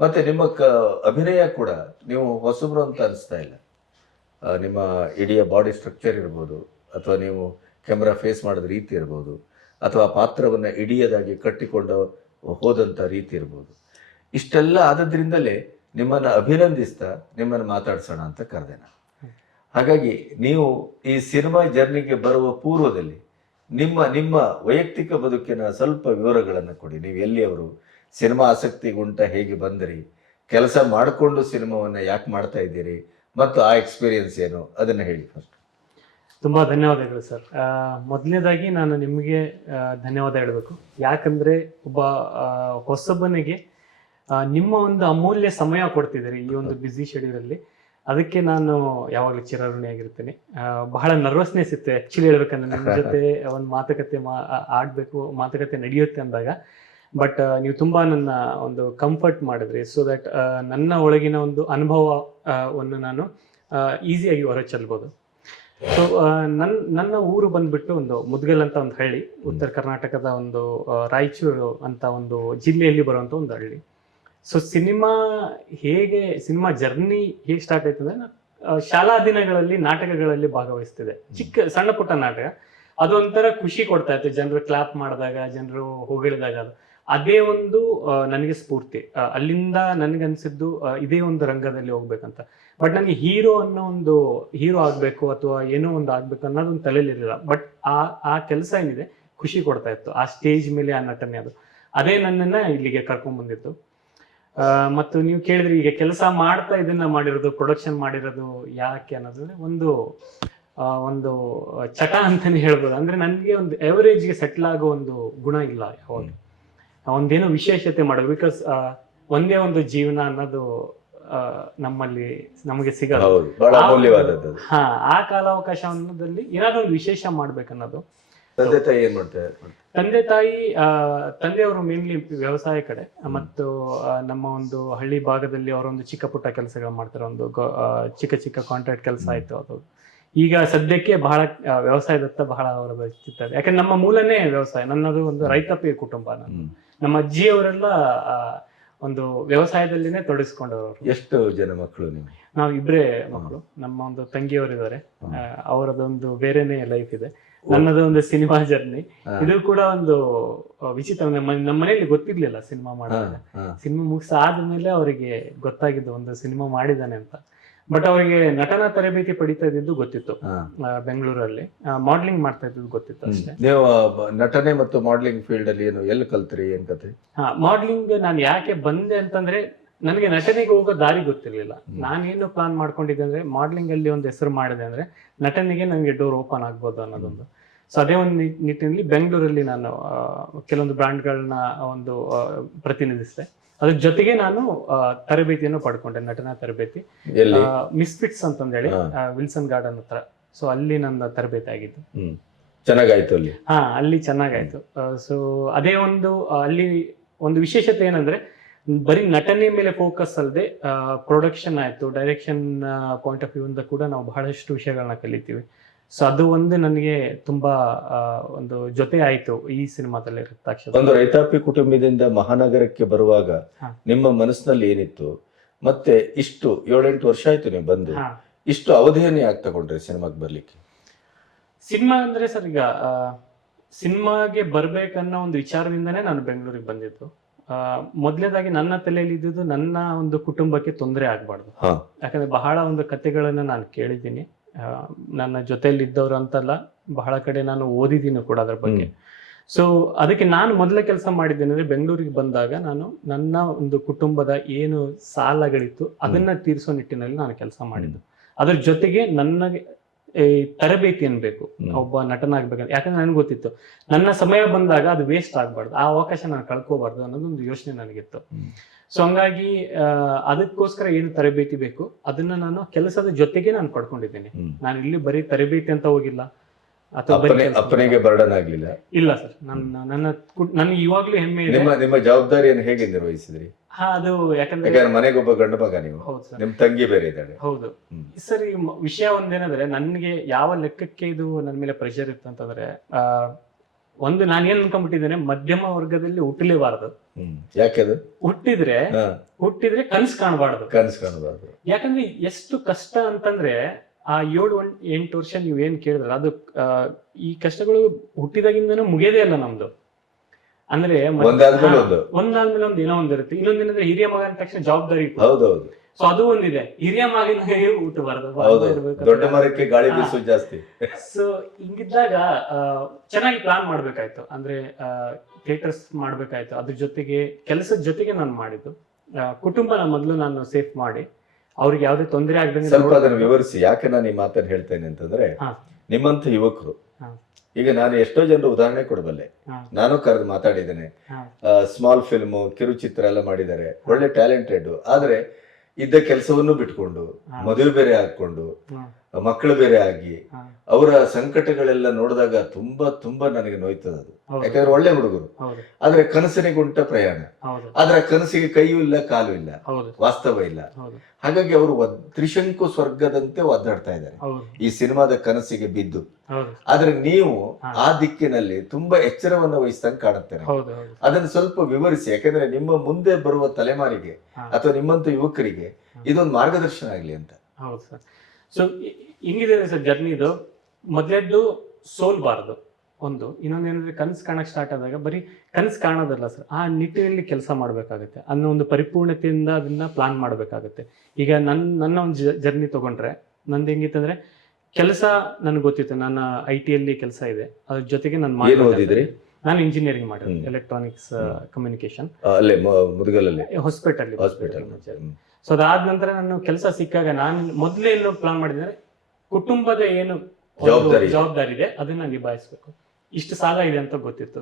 ಮತ್ತೆ ನಿಮ್ಮ ಕ, ಅಭಿನಯ ಕೂಡ ನೀವು ಹೊಸಬ್ರು ಅಂತ ಅನಿಸ್ತಾ ಇಲ್ಲ. ನಿಮ್ಮ ಇಡೀ ಬಾಡಿ ಸ್ಟ್ರಕ್ಚರ್ ಇರ್ಬೋದು, ಅಥವಾ ನೀವು ಕ್ಯಾಮ್ರಾ ಫೇಸ್ ಮಾಡಿದ ರೀತಿ ಇರ್ಬೋದು ಅಥವಾ ಪಾತ್ರವನ್ನು ಇಡಿಯದಾಗಿ ಕಟ್ಟಿಕೊಂಡು ಹೋದಂಥ ರೀತಿ ಇರ್ಬೋದು. ಇಷ್ಟೆಲ್ಲ ಆದದ್ರಿಂದಲೇ ನಿಮ್ಮನ್ನು ಅಭಿನಂದಿಸ್ತಾ ನಿಮ್ಮನ್ನು ಮಾತಾಡ್ಸೋಣ ಅಂತ ಕರೆದೆ ಹಾಗಾಗಿ ನೀವು ಈ ಸಿನಿಮಾ ಜರ್ನಿಗೆ ಬರುವ ಪೂರ್ವದಲ್ಲಿ ನಿಮ್ಮ ನಿಮ್ಮ ವೈಯಕ್ತಿಕ ಬದುಕಿನ ಸ್ವಲ್ಪ ವಿವರಗಳನ್ನು ಕೊಡಿ. ನೀವು ಎಲ್ಲಿಯವರು, ಸಿನಿಮಾ ಆಸಕ್ತಿಗುಂಟ ಹೇಗೆ ಬಂದಿರಿ, ಕೆಲಸ ಮಾಡಿಕೊಂಡು ಸಿನಿಮಾವನ್ನು ಯಾಕೆ ಮಾಡ್ತಾ ಇದ್ದೀರಿ, ಮತ್ತು ಆ ಎಕ್ಸ್ಪೀರಿಯನ್ಸ್ ಏನು, ಅದನ್ನು ಹೇಳಿ ಫಸ್ಟ್ ತುಂಬಾ ಧನ್ಯವಾದಗಳು ಸರ್. ಮೊದಲನೇದಾಗಿ ನಾನು ನಿಮಗೆ ಧನ್ಯವಾದ ಹೇಳಬೇಕು. ಯಾಕಂದ್ರೆ ಒಬ್ಬ ಹೊಸಬನಿಗೆ ನಿಮ್ಮ ಒಂದು ಅಮೂಲ್ಯ ಸಮಯ ಕೊಡ್ತಿದ್ದೀರಿ ಈ ಒಂದು ಬ್ಯುಸಿ ಶೆಡ್ಯೂಲಲ್ಲಿ ಅದಕ್ಕೆ ನಾನು ಯಾವಾಗಲೂ ಚಿರಋಣಿಯಾಗಿರ್ತೇನೆ ಆಗಿರ್ತೇನೆ ಬಹಳ ನರ್ವಸ್ನೆಸ್ ಇತ್ತು ಆ್ಯಕ್ಚುಲಿ ಹೇಳ್ಬೇಕಂದ್ರೆ ನಿಮ್ಮ ಜೊತೆ ಒಂದು ಮಾತುಕತೆ ಮಾ ಆಡಬೇಕು ಆಡ್ಬೇಕು ಮಾತುಕತೆ ನಡೆಯುತ್ತೆ ಅಂದಾಗ. ಬಟ್ ನೀವು ತುಂಬಾ ನನ್ನ ಒಂದು ಕಂಫರ್ಟ್ ಮಾಡಿದ್ರಿ. ಸೊ ದಟ್ ನನ್ನ ಒಳಗಿನ ಒಂದು ಅನುಭವವನ್ನು ನಾನು ಈಸಿಯಾಗಿ ಹೊರಚೆಲ್ಬೋದು. ಸೊ ನನ್ನ ನನ್ನ ಊರು ಬಂದ್ಬಿಟ್ಟು ಒಂದು ಮುದ್ಗಲ್ ಅಂತ ಒಂದು ಹಳ್ಳಿ, ಉತ್ತರ ಕರ್ನಾಟಕದ ಒಂದು ರಾಯಚೂರು ಅಂತ ಒಂದು ಜಿಲ್ಲೆಯಲ್ಲಿ ಬರುವಂತ ಒಂದು ಹಳ್ಳಿ. ಸೊ ಸಿನಿಮಾ ಹೇಗೆ, ಸಿನಿಮಾ ಜರ್ನಿ ಹೇಗೆ ಸ್ಟಾರ್ಟ್ ಆಯ್ತು ಅಂದ್ರೆ ಶಾಲಾ ದಿನಗಳಲ್ಲಿ ನಾಟಕಗಳಲ್ಲಿ ಭಾಗವಹಿಸ್ತಿದೆ. ಚಿಕ್ಕ, ಸಣ್ಣ ಪುಟ್ಟ ನಾಟಕ. ಅದೊಂಥರ ಖುಷಿ ಕೊಡ್ತಾ ಇತ್ತು. ಜನರು ಕ್ಲಾಪ್ ಮಾಡಿದಾಗ, ಜನರು ಹೊಗಳಿದಾಗ ಅದು. ಅದೇ ಒಂದು ನನಗೆ ಸ್ಫೂರ್ತಿ. ಅಲ್ಲಿಂದ ನನಗನ್ಸಿದ್ದು ಇದೇ ಒಂದು ರಂಗದಲ್ಲಿ ಹೋಗ್ಬೇಕಂತ. ಬಟ್ ನನಗೆ ಹೀರೋ ಅನ್ನೋ ಒಂದು ಹೀರೋ ಆಗ್ಬೇಕು ಅಥವಾ ಏನೋ ಒಂದು ಆಗ್ಬೇಕು ಅನ್ನೋದು ಒಂದು ತಲೆಯಲ್ಲಿರಲಿಲ್ಲ ಬಟ್ ಆ ಆ ಕೆಲಸ ಏನಿದೆ, ಖುಷಿ ಕೊಡ್ತಾ ಇತ್ತು. ಆ ಸ್ಟೇಜ್ ಮೇಲೆ ಆ ನಟನೆ ಅದು. ಅದೇ ನನ್ನನ್ನ ಇಲ್ಲಿಗೆ ಕರ್ಕೊಂಡ್ ಬಂದಿತ್ತು. ಮತ್ತು ನೀವು ಕೇಳಿದ್ರಿ, ಈಗ ಕೆಲಸ ಮಾಡ್ತಾ ಇದನ್ನ ಮಾಡಿರೋದು ಪ್ರೊಡಕ್ಷನ್ ಮಾಡಿರೋದು ಯಾಕೆ ಅನ್ನೋದು ಒಂದು ಒಂದು ಚಟ ಅಂತಾನೆ ಹೇಳ್ಬೋದು. ಅಂದ್ರೆ ನನಗೆ ಒಂದು ಎವರೇಜ್ಗೆ ಸೆಟ್ಲ್ ಆಗೋ ಒಂದು ಗುಣ ಇಲ್ಲ ಯಾವಾಗ. ಒಂದೇನೋ ವಿಶೇಷತೆ ಮಾಡೋದು ಬಿಕಾಸ್ ಒಂದೇ ಒಂದು ಜೀವನ ಅನ್ನೋದು ನಮ್ಮಲ್ಲಿ ನಮಗೆ ಸಿಗಲ್ಲ. ಬಹಳ ಆ- ಅಮೂಲ್ಯವಾದದ್ದು. ಅದು. ಹಾ ಆ ಕಾಲಾವಕಾಶ ಅನ್ನೋದಲ್ಲಿ ಏನಾದ್ರು ಒಂದು ವಿಶೇಷ ಮಾಡ್ಬೇಕನ್ನೋದು. ತಂದೆ ತಾಯಿ ಏನ್ ಮಾಡ್ತಾರೆ ತಂದೆ ತಾಯಿ ಆ, ತಂದೆಯವರು ಮೇನ್ಲಿ ವ್ಯವಸಾಯ ಕಡೆ. ಮತ್ತು ಆ, ನಮ್ಮ ಒಂದು ಹಳ್ಳಿ ಭಾಗದಲ್ಲಿ ಅವರೊಂದು ಚಿಕ್ಕ ಪುಟ್ಟ ಕೆಲಸಗಳು ಮಾಡ್ತಾರೆ. ಒಂದು ಗೊ- ಆ, ಚಿಕ್ಕ ಚಿಕ್ಕ ಕಾಂಟ್ರಾಕ್ಟ್ ಕೆಲಸ ಆಯ್ತು ಅದು. ಈಗ ಸದ್ಯಕ್ಕೆ ಬಹಳ ಆ, ವ್ಯವಸಾಯದತ್ತ ಬಹಳ ಅವರ ಚಿತ್ತ ಯಾಕಂದ್ರೆ ನಮ್ಮ ಮೂಲನೇ ವ್ಯವಸಾಯ. ನನ್ನದು ಒಂದು ರೈತಾಪಿ ಕುಟುಂಬ ನಾನು. ಹ್ಮ್. ನಮ್ಮ ಅಜ್ಜಿಯವರೆಲ್ಲ ಆ, ಒಂದು ವ್ಯವಸಾಯದಲ್ಲಿನೇ ತೊಡಗಿಸ್ಕೊಂಡವರು ಎಷ್ಟು ಜನ ಮಕ್ಕಳು ನೀವು? ನಾವು ಇಬ್ಬರೇ ಮಕ್ಕಳು. ನಮ್ಮ ಒಂದು ತಂಗಿಯವರಿದ್ದಾರೆ. ಇದ್ದಾರೆ ಅವರದೊಂದು ಬೇರೆನೇ ಲೈಫ್ ಇದೆ. ನನ್ನದು ಒಂದು ಸಿನಿಮಾ ಜರ್ನಿ ಇದು ಕೂಡ ಒಂದು ವಿಚಿತ್ರ ನಮ್ಮ ಮನೆಯಲ್ಲಿ ಗೊತ್ತಿರ್ಲಿಲ್ಲ ಸಿನಿಮಾ ಹಾ, ಮಾಡೋದು ಹಾ. ಸಿನಿಮಾ ಮುಗಿಸ ಆದ್ಮೇಲೆ ಅವರಿಗೆ ಗೊತ್ತಾಗಿದ್ದು ಒಂದು ಸಿನಿಮಾ ಮಾಡಿದ್ದಾನೆ ಅಂತ. ಬಟ್ ಅವರಿಗೆ ನಟನ ತರಬೇತಿ ಪಡಿತಾ ಇದ್ದಿದ್ದು ಗೊತ್ತಿತ್ತು ಬೆಂಗಳೂರಲ್ಲಿ. ಮಾಡ್ಲಿಂಗ್ ಮಾಡ್ತಾ ಇದ್ದಿದ್ದು ಗೊತ್ತಿತ್ತು. ಅಷ್ಟೇ. ನೀವು ನಟನೆ ಮತ್ತು ಮಾಡ್ಲಿಂಗ್ ಫೀಲ್ಡ್ ಅಲ್ಲಿ ಏನು ಎಲ್ಲಿ ಕಲ್ತ್ರಿ ಏನ್ ಕತೆ ಹಾ ಮಾಡ್ಲಿಂಗ್ ನಾನು ಯಾಕೆ ಬಂದೆ ಅಂತಂದ್ರೆ ನನಗೆ ನಟನೆಗೆ ಹೋಗೋ ದಾರಿ ಗೊತ್ತಿರ್ಲಿಲ್ಲ. ನಾನೇನು ಪ್ಲಾನ್ ಮಾಡ್ಕೊಂಡಿದ್ದೆ ಅಂದ್ರೆ ಮಾಡ್ಲಿಂಗ್ ಅಲ್ಲಿ ಒಂದು ಹೆಸರು ಮಾಡಿದೆ ಅಂದ್ರೆ ನಟನೆಗೆ ನನಗೆ ಡೋರ್ ಓಪನ್ ಆಗ್ಬೋದು ಅನ್ನೋದೊಂದು. ಸೊ ಅದೇ ಒಂದು ನಿಟ್ಟಿನಲ್ಲಿ ಬೆಂಗಳೂರಲ್ಲಿ ನಾನು ಕೆಲವೊಂದು ಬ್ರ್ಯಾಂಡ್ಗಳನ್ನ ಒಂದು ಪ್ರತಿನಿಧಿಸಿದೆ. ಅದ್ರ ಜೊತೆಗೆ ನಾನು ತರಬೇತಿಯನ್ನು ಪಡ್ಕೊಂಡೆ ನಟನಾ ತರಬೇತಿ. ಮಿಸ್ಫಿಟ್ಸ್ ಅಂತಂದೇಳಿ. ವಿಲ್ಸನ್ ಗಾರ್ಡನ್ ಹತ್ರ. ಸೊ ಅಲ್ಲಿ ನನ್ನ ತರಬೇತಿ ಆಗಿತ್ತು ಚೆನ್ನಾಗಾಯ್ತು ಅಲ್ಲಿ? ಹಾ ಅಲ್ಲಿ ಚೆನ್ನಾಗಾಯ್ತು. ಸೊ ಅದೇ ಒಂದು ಅಲ್ಲಿ ಒಂದು ವಿಶೇಷತೆ ಏನಂದ್ರೆ ಬರೀ ನಟನೆ ಮೇಲೆ ಫೋಕಸ್ ಅಲ್ಲದೆ ಪ್ರೊಡಕ್ಷನ್ ಆಯ್ತು. ಡೈರೆಕ್ಷನ್ ಪಾಯಿಂಟ್ ಆಫ್ ವ್ಯೂ ಇಂದ ಕೂಡ ನಾವು ಬಹಳಷ್ಟು ವಿಷಯಗಳನ್ನ ಕಲಿತೀವಿ. ಸೊ ಅದು ಒಂದು ನನಗೆ ತುಂಬಾ ಒಂದು ಜೊತೆ ಆಯ್ತು ಈ ಸಿನಿಮಾದಲ್ಲಿ ರಕ್ತಾಕ್ಷರ ಒಂದು ರೈತಾಪಿ ಕುಟುಂಬದಿಂದ ಮಹಾನಗರಕ್ಕೆ ಬರುವಾಗ ನಿಮ್ಮ ಮನಸ್ಸಿನಲ್ಲಿ ಏನಿತ್ತು? ಮತ್ತೆ ಇಷ್ಟು ಏಳೆಂಟು ವರ್ಷ ಆಯ್ತು ನೀವು ಬಂದು. ಇಷ್ಟು ಅವಧಿಯನ್ನು ಯಾಕೆ ತಗೊಂಡ್ರಿ ಸಿನಿಮಾಗೆ ಬರ್ಲಿಕ್ಕೆ? ಸಿನಿಮಾ ಅಂದ್ರೆ ಸರ್ ಈಗ ಸಿನಿಮಾಗೆ ಬರ್ಬೇಕನ್ನೋ ಒಂದು ವಿಚಾರದಿಂದನೇ ನಾನು ಬೆಂಗಳೂರಿಗೆ ಬಂದಿದ್ದು. ಮೊದಲೇದಾಗಿ ನನ್ನ ತಲೆಯಲ್ಲಿ ಇದ್ದಿದ್ದು ನನ್ನ ಒಂದು ಕುಟುಂಬಕ್ಕೆ ತೊಂದರೆ ಆಗ್ಬಾರ್ದು. ಯಾಕಂದ್ರೆ ಬಹಳ ಒಂದು ಕತೆಗಳನ್ನ ನಾನು ಕೇಳಿದ್ದೀನಿ. ನನ್ನ ಜೊತೆಯಲ್ಲಿ ಇದ್ದವ್ರು ಅಂತಲ್ಲ ಬಹಳ ಕಡೆ ನಾನು ಓದಿದ್ದೀನಿ ಕೂಡ ಅದ್ರ ಬಗ್ಗೆ. ಸೊ ಅದಕ್ಕೆ ನಾನು ಮೊದಲ ಕೆಲಸ ಮಾಡಿದ್ದೇನೆ ಅಂದ್ರೆ ಬೆಂಗಳೂರಿಗೆ ಬಂದಾಗ ನಾನು ನನ್ನ ಒಂದು ಕುಟುಂಬದ ಏನು ಸಾಲಗಳಿತ್ತು ಅದನ್ನ ತೀರಿಸೋ ನಿಟ್ಟಿನಲ್ಲಿ ನಾನು ಕೆಲಸ ಮಾಡಿದ್ದು. ಅದ್ರ ಜೊತೆಗೆ ನನ್ನ ಈ ತರಬೇತಿ ಅನ್ಬೇಕು ಒಬ್ಬ ನಟನಾಗ್ಬೇಕಂತ. ಯಾಕಂದ್ರೆ ನನಗೆ ಗೊತ್ತಿತ್ತು ನನ್ನ ಸಮಯ ಬಂದಾಗ ಅದು ವೇಸ್ಟ್ ಆಗ್ಬಾರ್ದು. ಆ ಅವಕಾಶ ನಾನು ಕಳ್ಕೋಬಾರ್ದು ಅನ್ನೋದೊಂದು ಯೋಚನೆ ನನಗಿತ್ತು. ಸೊ ಹಂಗಾಗಿ ಅದಕ್ಕೋಸ್ಕರ ಏನು ತರಬೇತಿ ಬೇಕು? ಅದನ್ನ ನಾನು ಕೆಲಸದ ಜೊತೆಗೆ ನಾನು ಪಡ್ಕೊಂಡಿದ್ದೇನೆ. ನಾನು ಇಲ್ಲಿ ಬರೀ ತರಬೇತಿ ಅಂತ ಹೋಗಿಲ್ಲ. ಅಪ್ಪನಿಗೆ ಬರ್ಡನ್ ಆಗ್ಲಿಲ್ಲ? ಇಲ್ಲ ಸರ್. ನನ್ನ ನನ್ನ ಇವಾಗ್ಲೂ ಹೆಮ್ಮೆ ಇದೆ. ನಿಮ್ಮ ನಿಮ್ಮ ಜವಾಬ್ದಾರಿಯನ್ನು ಹೇಗೆ ನಿರ್ವಹಿಸಿದ್ರಿ? ಹಾ ಅದು ಯಾಕಂದ್ರೆ ಮನೆಗೆ ಒಬ್ಬ ಗಂಡು ಮಗ ನೀವು. ನಿಮ್ ತಂಗಿ ಬೇರೆ ಇದ್ದಾಳೆ. ಹೌದು. ಸರ್ ಈ ವಿಷಯ ಒಂದೇನಂದ್ರೆ ನನ್ಗೆ ಯಾವ ಲೆಕ್ಕಕ್ಕೆ ಇದು ನನ್ನ ಮೇಲೆ ಪ್ರೆಷರ್ ಇತ್ತು ಅಂತಂದ್ರೆ ಆ, ಒಂದು ನಾನು ಏನ್ ಅನ್ಕೊಂಡ್ಬಿಟ್ಟಿದ್ದೇನೆ ಮಧ್ಯಮ ವರ್ಗದಲ್ಲಿ ಹುಟ್ಟಲೇಬಾರದು. ಹ್ಮ್. ಯಾಕೆ ಅದು? ಹುಟ್ಟಿದ್ರೆ ಹುಟ್ಟಿದ್ರೆ ಕನ್ಸ್ ಕಾಣಬಾರ್ದು. ಕನ್ಸ್ ಕಾಣಬಾರ್ದು. ಯಾಕಂದ್ರೆ ಎಷ್ಟು ಕಷ್ಟ ಅಂತಂದ್ರೆ ಆ ಏಳು ಒಂದ್ ಎಂಟು ವರ್ಷ ನೀವ್ ಏನ್ ಕೇಳಿದ್ರ ಅದು ಈ ಕಷ್ಟಗಳು ಹುಟ್ಟಿದಾಗಿಂದನೂ ಮುಗಿಯೋದೇ ಇಲ್ಲ ನಮ್ದು. ಅಂದ್ರೆ. ಒಂದಾದ್ಮೇಲೆ ಒಂದು. ಏನೋ ಒಂದಿರುತ್ತೆ. ಇನ್ನೊಂದೇನಂದ್ರೆ ಹಿರಿಯ ಮಗ ಅಂದ ತಕ್ಷಣ ಜವಾಬ್ದಾರಿ ಹೌದೌದು. ಸೊ ಅದು ಒಂದಿದೆ. ಹಿರಿಯ ಮಗಿನ ಊಟ ದೊಡ್ಡ ಮರಕ್ಕೆ ಗಾಳಿ ಬೀಸು ಜಾಸ್ತಿ. ಸೊ ಹಿಂಗಿದ್ದಾಗ ಚೆನ್ನಾಗಿ ಪ್ಲಾನ್ ಮಾಡ್ಬೇಕಾಯ್ತು. ಅಂದ್ರೆ ಥಿಯೇಟರ್ಸ್ ಮಾಡ್ಬೇಕಾಯ್ತು. ಅದ್ರ ಜೊತೆಗೆ ಕೆಲಸದ ಜೊತೆಗೆ ನಾನು ಮಾಡಿದ್ದು. ಕುಟುಂಬನ ಮೊದಲು ನಾನು ಸೇಫ್ ಮಾಡಿ. ಅವ್ರಿಗೆ ಯಾವ್ದೇ ತೊಂದರೆ ಆಗದಂಗೆ ಸ್ವಲ್ಪ ಅದನ್ನು ವಿವರಿಸಿ. ಯಾಕೆ ನಾನು ಈ ಮಾತನ್ನು ಹೇಳ್ತೇನೆ ಅಂತಂದ್ರೆ ನಿಮ್ಮಂತ ಯುವಕರು. ಈಗ ನಾನು ಎಷ್ಟೋ ಜನರು ಉದಾಹರಣೆ ಕೊಡಬಲ್ಲೆ. ನಾನು ಕರೆದು ಮಾತಾಡಿದ್ದೇನೆ. ಸ್ಮಾಲ್ ಫಿಲ್ಮ್ ಕಿರುಚಿತ್ರ ಎಲ್ಲ ಮಾಡಿದ್ದಾರೆ. ಒಳ್ಳೆ ಟ್ಯಾಲೆಂಟೆಡ್ ಆದ್ರೆ ಇದ್ದ ಕೆಲಸವನ್ನು ಬಿಟ್ಕೊಂಡು. ಮದುವೆ ಬೇರೆ ಹಾಕೊಂಡು. ಮಕ್ಕಳು ಬೇರೆ ಆಗಿ ಅವರ ಸಂಕಟಗಳೆಲ್ಲ ನೋಡಿದಾಗ ತುಂಬಾ ತುಂಬಾ ನನಗೆ ನೋಯ್ತದ ಅದು. ಯಾಕಂದ್ರೆ ಒಳ್ಳೆ ಹುಡುಗರು. ಆದ್ರೆ ಕನಸಿನಿಗುಂಟ ಪ್ರಯಾಣ. ಆದ್ರೆ ಕನಸಿಗೆ ಕೈಯೂ ಇಲ್ಲ ಕಾಲು ಇಲ್ಲ. ವಾಸ್ತವ ಇಲ್ಲ. ಹಾಗಾಗಿ ಅವರು ತ್ರಿಶಂಕು ಸ್ವರ್ಗದಂತೆ ಒದ್ದಾಡ್ತಾ ಇದ್ದಾರೆ. ಈ ಸಿನಿಮಾದ ಕನಸಿಗೆ ಬಿದ್ದು. ಆದ್ರೆ ನೀವು ಆ ದಿಕ್ಕಿನಲ್ಲಿ ತುಂಬಾ ಎಚ್ಚರವನ್ನ ವಹಿಸಿದಂಗೆ ಕಾಣುತ್ತೇನೆ. ಅದನ್ನು ಸ್ವಲ್ಪ ವಿವರಿಸಿ. ಯಾಕಂದ್ರೆ ನಿಮ್ಮ ಮುಂದೆ ಬರುವ ತಲೆಮಾರಿಗೆ ಅಥವಾ ನಿಮ್ಮಂತ ಯುವಕರಿಗೆ ಇದೊಂದು ಮಾರ್ಗದರ್ಶನ ಆಗಲಿ ಅಂತ. ಹೌದು ಸರ್. ಸೊ ಹಿಂಗಿದೆ ಸರ್ ಜರ್ನಿದು ಮೊದಲೇದ್ದು ಸೋಲ್ಬಾರ್ದು ಒಂದು. ಇನ್ನೊಂದು ಏನಂದ್ರೆ ಕನಸು ಕಾಣಕ್ ಸ್ಟಾರ್ಟ್ ಆದಾಗ ಬರೀ ಕನಸು ಕಾಣೋದಲ್ಲ ಸರ್. ಆ ನಿಟ್ಟಿನಲ್ಲಿ ಕೆಲಸ ಮಾಡಬೇಕಾಗುತ್ತೆ. ಅನ್ನೋ ಒಂದು ಪರಿಪೂರ್ಣತೆಯಿಂದ ಅದನ್ನ ಪ್ಲಾನ್ ಮಾಡಬೇಕಾಗುತ್ತೆ. ಈಗ ನನ್ನ ನನ್ನ ಒಂದು ಜರ್ನಿ ತಗೊಂಡ್ರೆ ನಂದು ಹೆಂಗಿತ್ತಂದ್ರೆ ಕೆಲಸ ನನಗೆ ಗೊತ್ತಿತ್ತು. ನನ್ನ ಐ ಟಿಯಲ್ಲಿ ಕೆಲಸ ಇದೆ. ಅದ್ರ ಜೊತೆಗೆ ನಾನು ಮಾಡಿದ್ರೆ? ನಾನು ಇಂಜಿನಿಯರಿಂಗ್ ಮಾಡಿದೆ ಎಲೆಕ್ಟ್ರಾನಿಕ್ಸ್ ಕಮ್ಯುನಿಕೇಶನ್ ಅಲ್ಲೇ ಹಾಸ್ಪಿಟಲ್ ಸೊ ಅದಾದ ನಂತರ ನಾನು ಕೆಲಸ ಸಿಕ್ಕಾಗ ನಾನು ಮೊದಲೇ ಏನು ಪ್ಲಾನ್ ಮಾಡಿದ್ರೆ ಕುಟುಂಬದ ಏನು ಜವಾಬ್ದಾರಿ. ಇದೆ. ಜವಾಬ್ದಾರಿ ಇದೆ ಅದನ್ನ ನಿಭಾಯಿಸ್ಬೇಕು. ಇಷ್ಟು ಸಾಲ ಇದೆ ಅಂತ ಗೊತ್ತಿತ್ತು.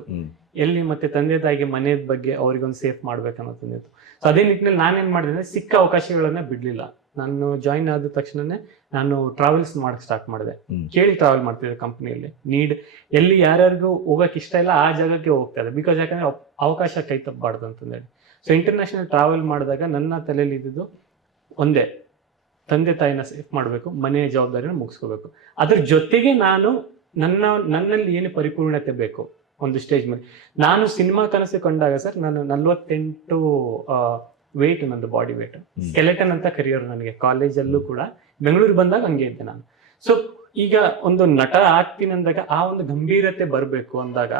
ಎಲ್ಲಿ ಮತ್ತೆ ತಂದೆ ತಾಯಿಗೆ ಮನೆ ಬಗ್ಗೆ ಅವ್ರಿಗೊಂದು ಸೇಫ್ ಮಾಡ್ಬೇಕನ್ನೋದೊಂದಿತ್ತು ಸೊ ಅದೇ ನಿಟ್ಟಿನಲ್ಲಿ ನಾನೇನ್ ಮಾಡಿದೆ ಅಂದ್ರೆ ಸಿಕ್ಕ ಅವಕಾಶಗಳನ್ನ ಬಿಡ್ಲಿಲ್ಲ. ನಾನು ಜಾಯಿನ್ ಆದ ತಕ್ಷಣನೇ ನಾನು ಟ್ರಾವೆಲ್ಸ್ ಮಾಡಕ್ ಸ್ಟಾರ್ಟ್ ಮಾಡಿದೆ. ಕೇಳಿ ಟ್ರಾವೆಲ್ ಮಾಡ್ತಿದ್ದೆ ಕಂಪ್ನಿಯಲ್ಲಿ ನೀಡ್ ಎಲ್ಲಿ ಯಾರ್ಯಾರಿಗೂ ಹೋಗಕ್ ಇಷ್ಟ ಇಲ್ಲ ಆ ಜಾಗಕ್ಕೆ ಹೋಗ್ತಾ ಇದೆ ಬಿಕಾಸ್ ಯಾಕಂದ್ರೆ ಅವ್- ಅವಕಾಶ ಕೈ ತಪ್ಪಬಾರ್ದು ಅಂತಂದೇಳಿ. ಸೊ ಇಂಟರ್ನ್ಯಾಷನಲ್ ಟ್ರಾವೆಲ್ ಮಾಡಿದಾಗ ನನ್ನ ತಲೆಯಲ್ಲಿ ಇದ್ದಿದ್ದು ಒಂದೇ ತಂದೆ ತಾಯಿನ ಸೇಫ್ ಮಾಡಬೇಕು ಮನೆಯ ಜವಾಬ್ದಾರಿನ ಮುಗಿಸ್ಕೋಬೇಕು. ಅದ್ರ ಜೊತೆಗೆ ನಾನು ನನ್ನ ನನ್ನಲ್ಲಿ ಏನು ಪರಿಪೂರ್ಣತೆ ಬೇಕು? ಒಂದು ಸ್ಟೇಜ್ ಮೇಲೆ. ನಾನು ಸಿನಿಮಾ ಕನಸು ಕಂಡಾಗ ಸರ್ ನಾನು ನಲ್ವತ್ತೆಂಟು ವೇಟ್ ನಂದು ಬಾಡಿ ವೇಟ್ ಸ್ಕೆಲೆಟನ್ ಅಂತ ಕರೆಯೋರು ನನಗೆ ಕಾಲೇಜಲ್ಲೂ ಕೂಡ. ಬೆಂಗಳೂರು ಬಂದಾಗ ಹಂಗೆ ಇದ್ದೆ ನಾನು. ಸೊ ಈಗ ಒಂದು ನಟ ಆಗ್ತೀನಿ ಅಂದಾಗ ಆ ಒಂದು ಗಂಭೀರತೆ ಬರಬೇಕು ಅಂದಾಗ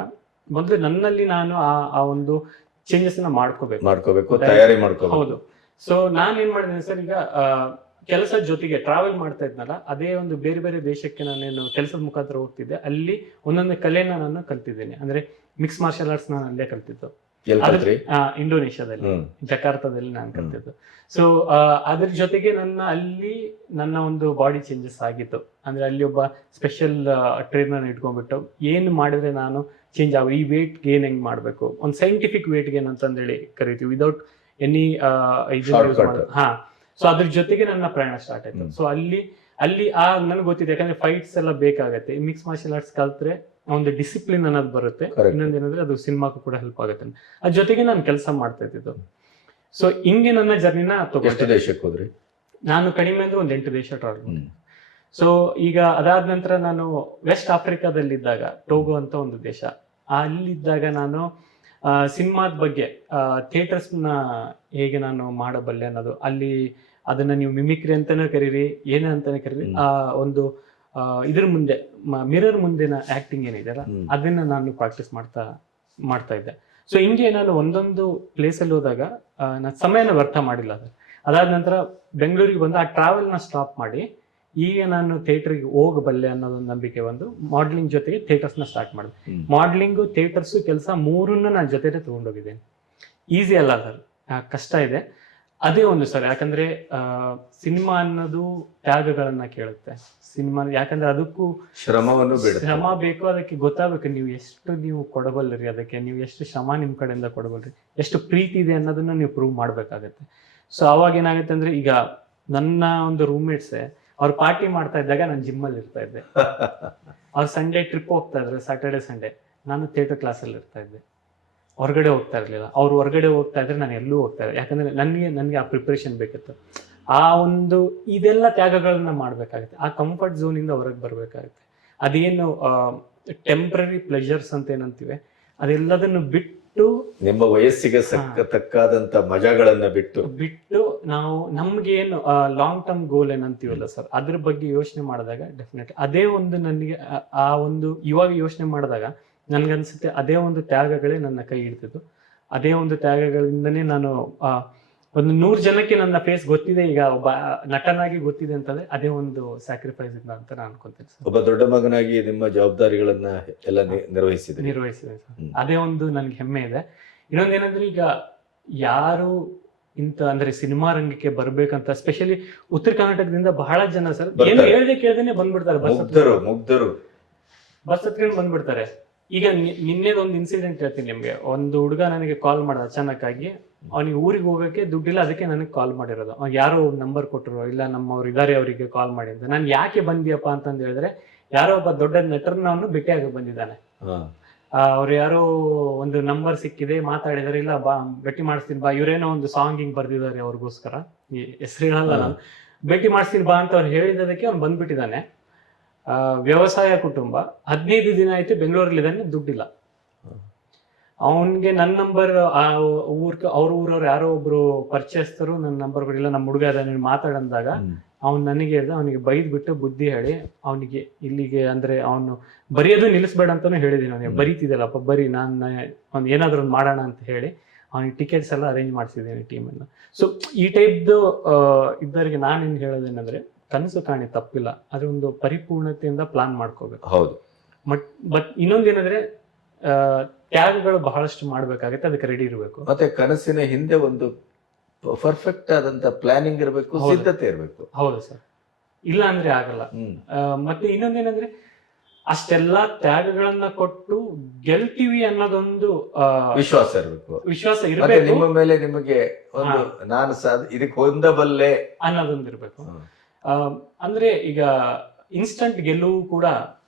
ಮೊದಲು ನನ್ನಲ್ಲಿ ನಾನು ಆ ಆ ಒಂದು ಚೇಂಜಸ್ನ ಮಾಡ್ಕೋಬೇಕು. ಮಾಡ್ಕೋಬೇಕು ತಯಾರಿ ಮಾಡ್ಕೋಬೇಕು. ಹೌದು. ಸೊ ನಾನು ಏನ್ ಮಾಡಿದೆ ಸರ್ ಈಗ ಕೆಲಸ ಜೊತೆಗೆ ಟ್ರಾವೆಲ್ ಮಾಡ್ತಾ ಇದ್ನಲ್ಲ ಅದೇ ಒಂದು ಬೇರೆ ಬೇರೆ ದೇಶಕ್ಕೆ ನಾನೇನು ಕೆಲಸದ ಮುಖಾಂತರ ಹೋಗ್ತಿದ್ದೆ. ಅಲ್ಲಿ ಒಂದೊಂದು ಕಲೆನ ನಾನು ಕಲ್ತಿದ್ದೇನೆ. ಅಂದ್ರೆ ಮಿಕ್ಸ್ ಮಾರ್ಷಲ್ ಆರ್ಟ್ಸ್ ನಾನು ಅಲ್ಲೇ ಕಲ್ತಿದ್ದು. ಇಂಡೋನೇಷ್ಯಾದಲ್ಲಿ ಜಕಾರ್ತದಲ್ಲಿ ನಾನು ಕಲ್ತಿದ್ದು. ಸೊ ಅದ್ರ ಜೊತೆಗೆ ನನ್ನ ಅಲ್ಲಿ ನನ್ನ ಒಂದು ಬಾಡಿ ಚೇಂಜಸ್ ಆಗಿತ್ತು. ಅಂದ್ರೆ ಅಲ್ಲಿ ಒಬ್ಬ ಸ್ಪೆಷಲ್ ಟ್ರೈನರ್ ಇಟ್ಕೊಂಡ್ಬಿಟ್ಟು ಏನು ಮಾಡಿದ್ರೆ ನಾನು ಚೇಂಜ್ ಆಗ ಈ ವೇಟ್ ಗೇನ್ ಹೆಂಗ್ ಮಾಡಬೇಕು? ಒಂದು ಸೈಂಟಿಫಿಕ್ ವೇಟ್ ಗೇನ್ ಅಂತಂದೇಳಿ ಕರಿತೀವಿ. ವಿದೌಟ್ ಎನಿ ಹಾ. ಸೊ ಅದ್ರ ಜೊತೆಗೆ ನನ್ನ ಪ್ರಯಾಣ ಸ್ಟಾರ್ಟ್ ಆಯ್ತು. ಸೊ ಅಲ್ಲಿ ಅಲ್ಲಿ ಆ ನನಗೆ ಗೊತ್ತಿದೆ ಯಾಕಂದ್ರೆ ಫೈಟ್ಸ್ ಎಲ್ಲ ಬೇಕಾಗತ್ತೆ. ಮಿಕ್ಸ್ ಮಾರ್ಷಲ್ ಆರ್ಟ್ಸ್ ಕಲ್ತ್ರೆ ಒಂದು ಡಿಸಿಪ್ಲಿನ್ ಅನ್ನೋದು ಬರುತ್ತೆ. ಇನ್ನೊಂದು ಇನ್ನೊಂದೇನಂದ್ರೆ ಅದು ಸಿನಿಮಾಕ್ಕೂ ಕೂಡ ಹೆಲ್ಪ್ ಆಗುತ್ತೆ. ಅದ್ರ ಜೊತೆಗೆ ನಾನು ಕೆಲಸ ಮಾಡ್ತಾ ಇದ್ದಿದ್ದು. ಸೊ ಹಿಂಗೆ ನನ್ನ ಜರ್ನಿನ ದೇಶಕ್ಕೆ ಹೋದ್ರಿ? ನಾನು ಕಡಿಮೆ ಅಂದ್ರೆ ಒಂದ್ ಎಂಟು ದೇಶ ಟ್ರಾವೆಲ್ ಸೊ ಈಗ ಅದಾದ ನಂತರ ನಾನು ವೆಸ್ಟ್ ಆಫ್ರಿಕಾದಲ್ಲಿ ಇದ್ದಾಗ ಟೋಗೋ ಅಂತ ಒಂದು ದೇಶ. ಅಲ್ಲಿದ್ದಾಗ ನಾನು ಸಿನಿಮಾದ ಬಗ್ಗೆ ಥಿಯೇಟರ್ಸ್ನ ಹೇಗೆ ನಾನು ಮಾಡಬಲ್ಲೆ ಅನ್ನೋದು ಅಲ್ಲಿ ಅದನ್ನ ನೀವು ಮಿಮಿಕ್ರಿ ಅಂತಾನೆ ಕರೀರಿ ಏನ ಅಂತಾನೆ ಕರೀರಿ ಆ ಒಂದು ಇದ್ರ ಮುಂದೆ ಮಿರರ್ ಮುಂದಿನ ಆಕ್ಟಿಂಗ್ ಏನಿದೆಯಲ್ಲ. ಅದನ್ನ ನಾನು ಪ್ರಾಕ್ಟೀಸ್ ಮಾಡ್ತಾ ಮಾಡ್ತಾ ಇದ್ದೆ. ಸೊ ಹಿಂಗೆ ನಾನು ಒಂದೊಂದು ಪ್ಲೇಸಲ್ಲಿ ಹೋದಾಗ ನಾನು ಸಮಯನ ವ್ಯರ್ಥ ಮಾಡಿಲ್ಲ ಅದು ಅದಾದ ನಂತರ ಬೆಂಗಳೂರಿಗೆ ಬಂದು ಆ ಟ್ರಾವೆಲ್ನ ಸ್ಟಾಪ್ ಮಾಡಿ ಈಗ ನಾನು ಥಿಯೇಟರ್ಗೆ ಹೋಗಬಲ್ಲೆ ಅನ್ನೋದೊಂದು ನಂಬಿಕೆ ಒಂದು ಮಾಡ್ಲಿಂಗ್ ಜೊತೆಗೆ ಥಿಯೇಟರ್ಸ್ನ ಸ್ಟಾರ್ಟ್ ಮಾಡಿದೆ. ಮಾಡ್ಲಿಂಗ್ ಥಿಯೇಟರ್ಸು ಕೆಲಸ ಮೂರನ್ನು ನಾನು ಜೊತೆ ತೊಗೊಂಡೋಗಿದ್ದೇನೆ. ಈಸಿ ಅಲ್ಲ ಸರ್ ಕಷ್ಟ ಇದೆ. ಅದೇ ಒಂದು ಸರ್ ಯಾಕಂದ್ರೆ ಸಿನಿಮಾ ಅನ್ನೋದು ತ್ಯಾಗಗಳನ್ನ ಕೇಳುತ್ತೆ. ಸಿನಿಮಾ ಯಾಕಂದ್ರೆ ಅದಕ್ಕೂ ಶ್ರಮವನ್ನು ಶ್ರಮ ಬೇಕು ಅದಕ್ಕೆ ಗೊತ್ತಾಗಬೇಕು. ನೀವು ಎಷ್ಟು ನೀವು ಕೊಡಬಲ್ಲರಿ ಅದಕ್ಕೆ? ನೀವು ಎಷ್ಟು ಶ್ರಮ ನಿಮ್ ಕಡೆಯಿಂದ ಕೊಡಬಲ್ರಿ? ಎಷ್ಟು ಪ್ರೀತಿ ಇದೆ ಅನ್ನೋದನ್ನ ನೀವು ಪ್ರೂವ್ ಮಾಡ್ಬೇಕಾಗತ್ತೆ. ಸೊ ಅವಾಗ ಏನಾಗುತ್ತೆ ಅಂದ್ರೆ ಈಗ ನನ್ನ ಒಂದು ರೂಮ್ಮೇಟ್ಸೆ ಅವ್ರು ಪಾರ್ಟಿ ಮಾಡ್ತಾ ಇದ್ದಾಗ ನಾನು ಜಿಮ್ಮಲ್ಲಿ ಇರ್ತಾ ಇದ್ದೆ. ಅವ್ರು ಸಂಡೇ ಟ್ರಿಪ್ ಹೋಗ್ತಾ ಇದ್ರು ಸಾಟರ್ಡೆ ಸಂಡೇ ನಾನು ಥಿಯೇಟರ್ ಕ್ಲಾಸಲ್ಲಿ ಇರ್ತಾ ಇದ್ದೆ. ಹೊರಗಡೆ ಹೋಗ್ತಾ ಇರಲಿಲ್ಲ. ಅವ್ರು ಹೊರಗಡೆ ಹೋಗ್ತಾ ಇದ್ರೆ ನಾನು ಎಲ್ಲೂ ಹೋಗ್ತಾ ಇದ್ದೆ ಯಾಕಂದ್ರೆ ನನಗೆ ನನಗೆ ಆ ಪ್ರಿಪ್ರೇಷನ್ ಬೇಕಿತ್ತು. ಆ ಒಂದು ಇದೆಲ್ಲ ತ್ಯಾಗಗಳನ್ನ ಮಾಡ್ಬೇಕಾಗುತ್ತೆ. ಆ ಕಂಫರ್ಟ್ ಝೋನಿಂದ ಹೊರಗೆ ಬರಬೇಕಾಗುತ್ತೆ. ಅದೇನು ಟೆಂಪ್ರರಿ ಪ್ಲೆಜರ್ಸ್ ಅಂತ ಏನಂತೀವಿ ಅದೆಲ್ಲದನ್ನು ಬಿಟ್ಟು ನಿಮ್ಮ ವಯಸ್ಸಿಗೆ ಸಕ್ಕತಕ್ಕಾದಂತ ತಕ್ಕಾದಂತ ಮಜಾಗಳನ್ನ ಬಿಟ್ಟು. ಬಿಟ್ಟು ನಾವು ನಮ್ಗೆ ಏನು ಲಾಂಗ್ ಟರ್ಮ್ ಗೋಲ್ ಏನಂತೀವಲ್ಲ ಸರ್ ಅದ್ರ ಬಗ್ಗೆ ಯೋಚನೆ ಮಾಡಿದಾಗ ಡೆಫಿನೆಟ್ ಅದೇ ಒಂದು ನನಗೆ ಆ- ಒಂದು ಇವಾಗ ಯೋಚನೆ ಮಾಡಿದಾಗ ನನ್ಗನ್ಸುತ್ತೆ ಅದೇ ಒಂದು ತ್ಯಾಗಗಳೇ ನನ್ನ ಕೈ ಹಿಡಿದಿದ್ದು ಅದೇ ಒಂದು ತ್ಯಾಗಗಳಿಂದನೇ ನಾನು ಆ, ಒಂದು ನೂರು ಜನಕ್ಕೆ ನನ್ನ ಫೇಸ್ ಗೊತ್ತಿದೆ ಈಗ ಒಬ್ಬ ನಟನಾಗಿ ಗೊತ್ತಿದೆ ಅಂತಂದ್ರೆ ಅದೇ ಒಂದು ಸ್ಯಾಕ್ರಿಫೈಸ್ ಇಂದ ಅಂತ ನಾನು ಅನ್ಕೊಂತೀನಿ ಸರ್. ಒಬ್ಬ ದೊಡ್ಡ ಮಗನಾಗಿ ನಿಮ್ಮ ಜವಾಬ್ದಾರಿಗಳನ್ನ ಎಲ್ಲ ನಿರ್ವಹಿಸಿದೆ ನಿರ್ವಹಿಸಿದೆ ಸರ್. ಅದೇ ಒಂದು ನನ್ಗೆ ಹೆಮ್ಮೆ ಇದೆ. ಇನ್ನೊಂದೇನಂದ್ರೆ ಈಗ ಯಾರು ಇಂತ ಅಂದ್ರೆ ಸಿನಿಮಾ ರಂಗಕ್ಕೆ ಬರ್ಬೇಕಂತ ಸ್ಪೆಷಲಿ ಉತ್ತರ ಕರ್ನಾಟಕದಿಂದ ಬಹಳ ಜನ ಸರ್ ಏನು. ಹೇಳ್ದೆ ಕೇಳ್ದೇನೆ ಬಂದ್ಬಿಡ್ತಾರೆ ಬಸ್ ಮುಗ್ಧರು ಮುಗ್ಧರು. ಬಸ್ ಹತ್ಕೊಂಡು ಬಂದ್ಬಿಡ್ತಾರೆ. ಈಗ ನಿನ್ನೆದೊಂದು ಇನ್ಸಿಡೆಂಟ್ ಹೇಳ್ತೀನಿ ನಿಮ್ಗೆ. ಒಂದು ಹುಡುಗ ನನಗೆ ಕಾಲ್ ಮಾಡ್ದ ಅಚಾನಕ್ ಆಗಿ ಅವನಿಗೆ ಊರಿಗೆ ಹೋಗಕ್ಕೆ ದುಡ್ಡಿಲ್ಲ ಅದಕ್ಕೆ ನನಗೆ ಕಾಲ್ ಮಾಡಿರೋದು. ಅವ್ನು ಯಾರೋ ನಂಬರ್ ಕೊಟ್ಟರು ಇಲ್ಲ ನಮ್ಮವ್ರು ಇದಾರೆ ಅವರಿಗೆ ಕಾಲ್ ಮಾಡಿ ಅಂತ. ನಾನು ಯಾಕೆ ಬಂದಿಯಪ್ಪ ಅಂತಂದು ಹೇಳಿದ್ರೆ ಯಾರೋ ಒಬ್ಬ ದೊಡ್ಡ ನಟರನ್ನ ಅವನು ಭೇಟಿಯಾಗಿ ಬಂದಿದ್ದಾನೆ. ಆ ಅವ್ರು ಯಾರೋ ಒಂದು ನಂಬರ್ ಸಿಕ್ಕಿದೆ ಮಾತಾಡಿದಾರೆ ಇಲ್ಲ ಬಾ ಭೇಟಿ ಮಾಡಿಸ್ತೀನಿ ಬಾ ಇವರೇನೋ ಒಂದು ಸಾಂಗ್ ಹಿಂಗ್ ಬರ್ದಿದ್ದಾರೆ ಅವ್ರಿಗೋಸ್ಕರ. ಹೆಸರು ಹೇಳಲ್ಲ ನಾನು. ಭೇಟಿ ಮಾಡಿಸ್ತೀನಿ ಬಾ ಅಂತ ಅವ್ರು ಹೇಳಿದ್ದಕ್ಕೆ ಅವ್ನು ಬಂದ್ಬಿಟ್ಟಿದ್ದಾನೆ. ಆ, ವ್ಯವಸಾಯ ಕುಟುಂಬ ಹದಿನೈದು ದಿನ ಆಯ್ತು ಬೆಂಗಳೂರಲ್ಲಿ ಇದ್ದಾನೆ ದುಡ್ಡಿಲ್ಲ. ಅವನ್ಗೆ ನನ್ನ ನಂಬರ್ ಆ ಊರ್ ಅವ್ರ ಊರವ್ರು ಯಾರೋ ಒಬ್ರು ಪರಿಚಯಸ್ತರು ನನ್ನ ನಂಬರ್ ಕೊಡಿಲ್ಲ ನಮ್ಮ ಹುಡುಗ ಅದ ಮಾತಾಡಂದಾಗ ಅಂದಾಗ ಅವ್ನು ನನಗೆ ಹೇಳ್ದ ಅವನಿಗೆ ಬೈದ್ ಬಿಟ್ಟು ಬುದ್ಧಿ ಹೇಳಿ ಅವನಿಗೆ ಇಲ್ಲಿಗೆ ಅಂದ್ರೆ ಅವನು ಬರೆಯೋದು ನಿಲ್ಲಿಸ್ಬೇಡ ಅಂತಾನು ಹೇಳಿದೀನಿ ಅವನಿಗೆ. ಬರೀತಿದ್ದಲ್ಲಪ್ಪ ಬರೀ ನಾನು ಅವ್ನು ಏನಾದ್ರು ಒಂದು ಮಾಡೋಣ ಅಂತ ಹೇಳಿ ಅವನಿಗೆ ಟಿಕೆಟ್ಸ್ ಎಲ್ಲ ಅರೇಂಜ್ ಮಾಡಿಸಿದ್ದೇನೆ ಟೀಮ್ ಅನ್ನ. ಸೊ ಈ ಟೈಪ್ದು ಇದ್ದವರಿಗೆ ನಾನು ಏನು ಹೇಳೋದೇನಂದ್ರೆ ಕನಸು ಕಾಣಿ ತಪ್ಪಿಲ್ಲ ಅದ್ರ ಒಂದು ಪರಿಪೂರ್ಣತೆಯಿಂದ ಪ್ಲಾನ್ ಮಾಡ್ಕೋಬೇಕು. ಹೌದು. ಬಟ್ ಬಟ್ ಇನ್ನೊಂದೇನಂದ್ರೆ ತ್ಯಾಗಗಳು ಬಹಳಷ್ಟು ಮಾಡಬೇಕಾಗುತ್ತೆ ಅದಕ್ಕೆ ರೆಡಿ ಇರಬೇಕು. ಮತ್ತೆ ಕನಸಿನ ಹಿಂದೆ ಒಂದು ಪರ್ಫೆಕ್ಟ್ ಆದಂತ ಪ್ಲಾನಿಂಗ್ ಇರಬೇಕು. ಸಿದ್ಧತೆ ಇರಬೇಕು. ಹೌದು ಸರ್. ಇಲ್ಲ ಅಂದ್ರೆ ಆಗಲ್ಲ. ಮತ್ತೆ ಇನ್ನೊಂದೇನಂದ್ರೆ ಅಷ್ಟೆಲ್ಲಾ ತ್ಯಾಗಗಳನ್ನ ಕೊಟ್ಟು ಗೆಲ್ತೀವಿ ಅನ್ನೋದೊಂದು ವಿಶ್ವಾಸ ಇರಬೇಕು. ವಿಶ್ವಾಸ ಇರಬೇಕು. ನಿಮ್ಮ ಮೇಲೆ ನಿಮಗೆ ಒಂದು ನಾನು ಇದಕ್ಕೆ ಹೊಂದಬಲ್ಲೆ. ಅನ್ನೋದೊಂದು ಇರಬೇಕು. ಅಂದ್ರೆ ಈಗ ಇನ್ಸ್ಟಂಟ್ ಗೆಲುವು ಕೂಡ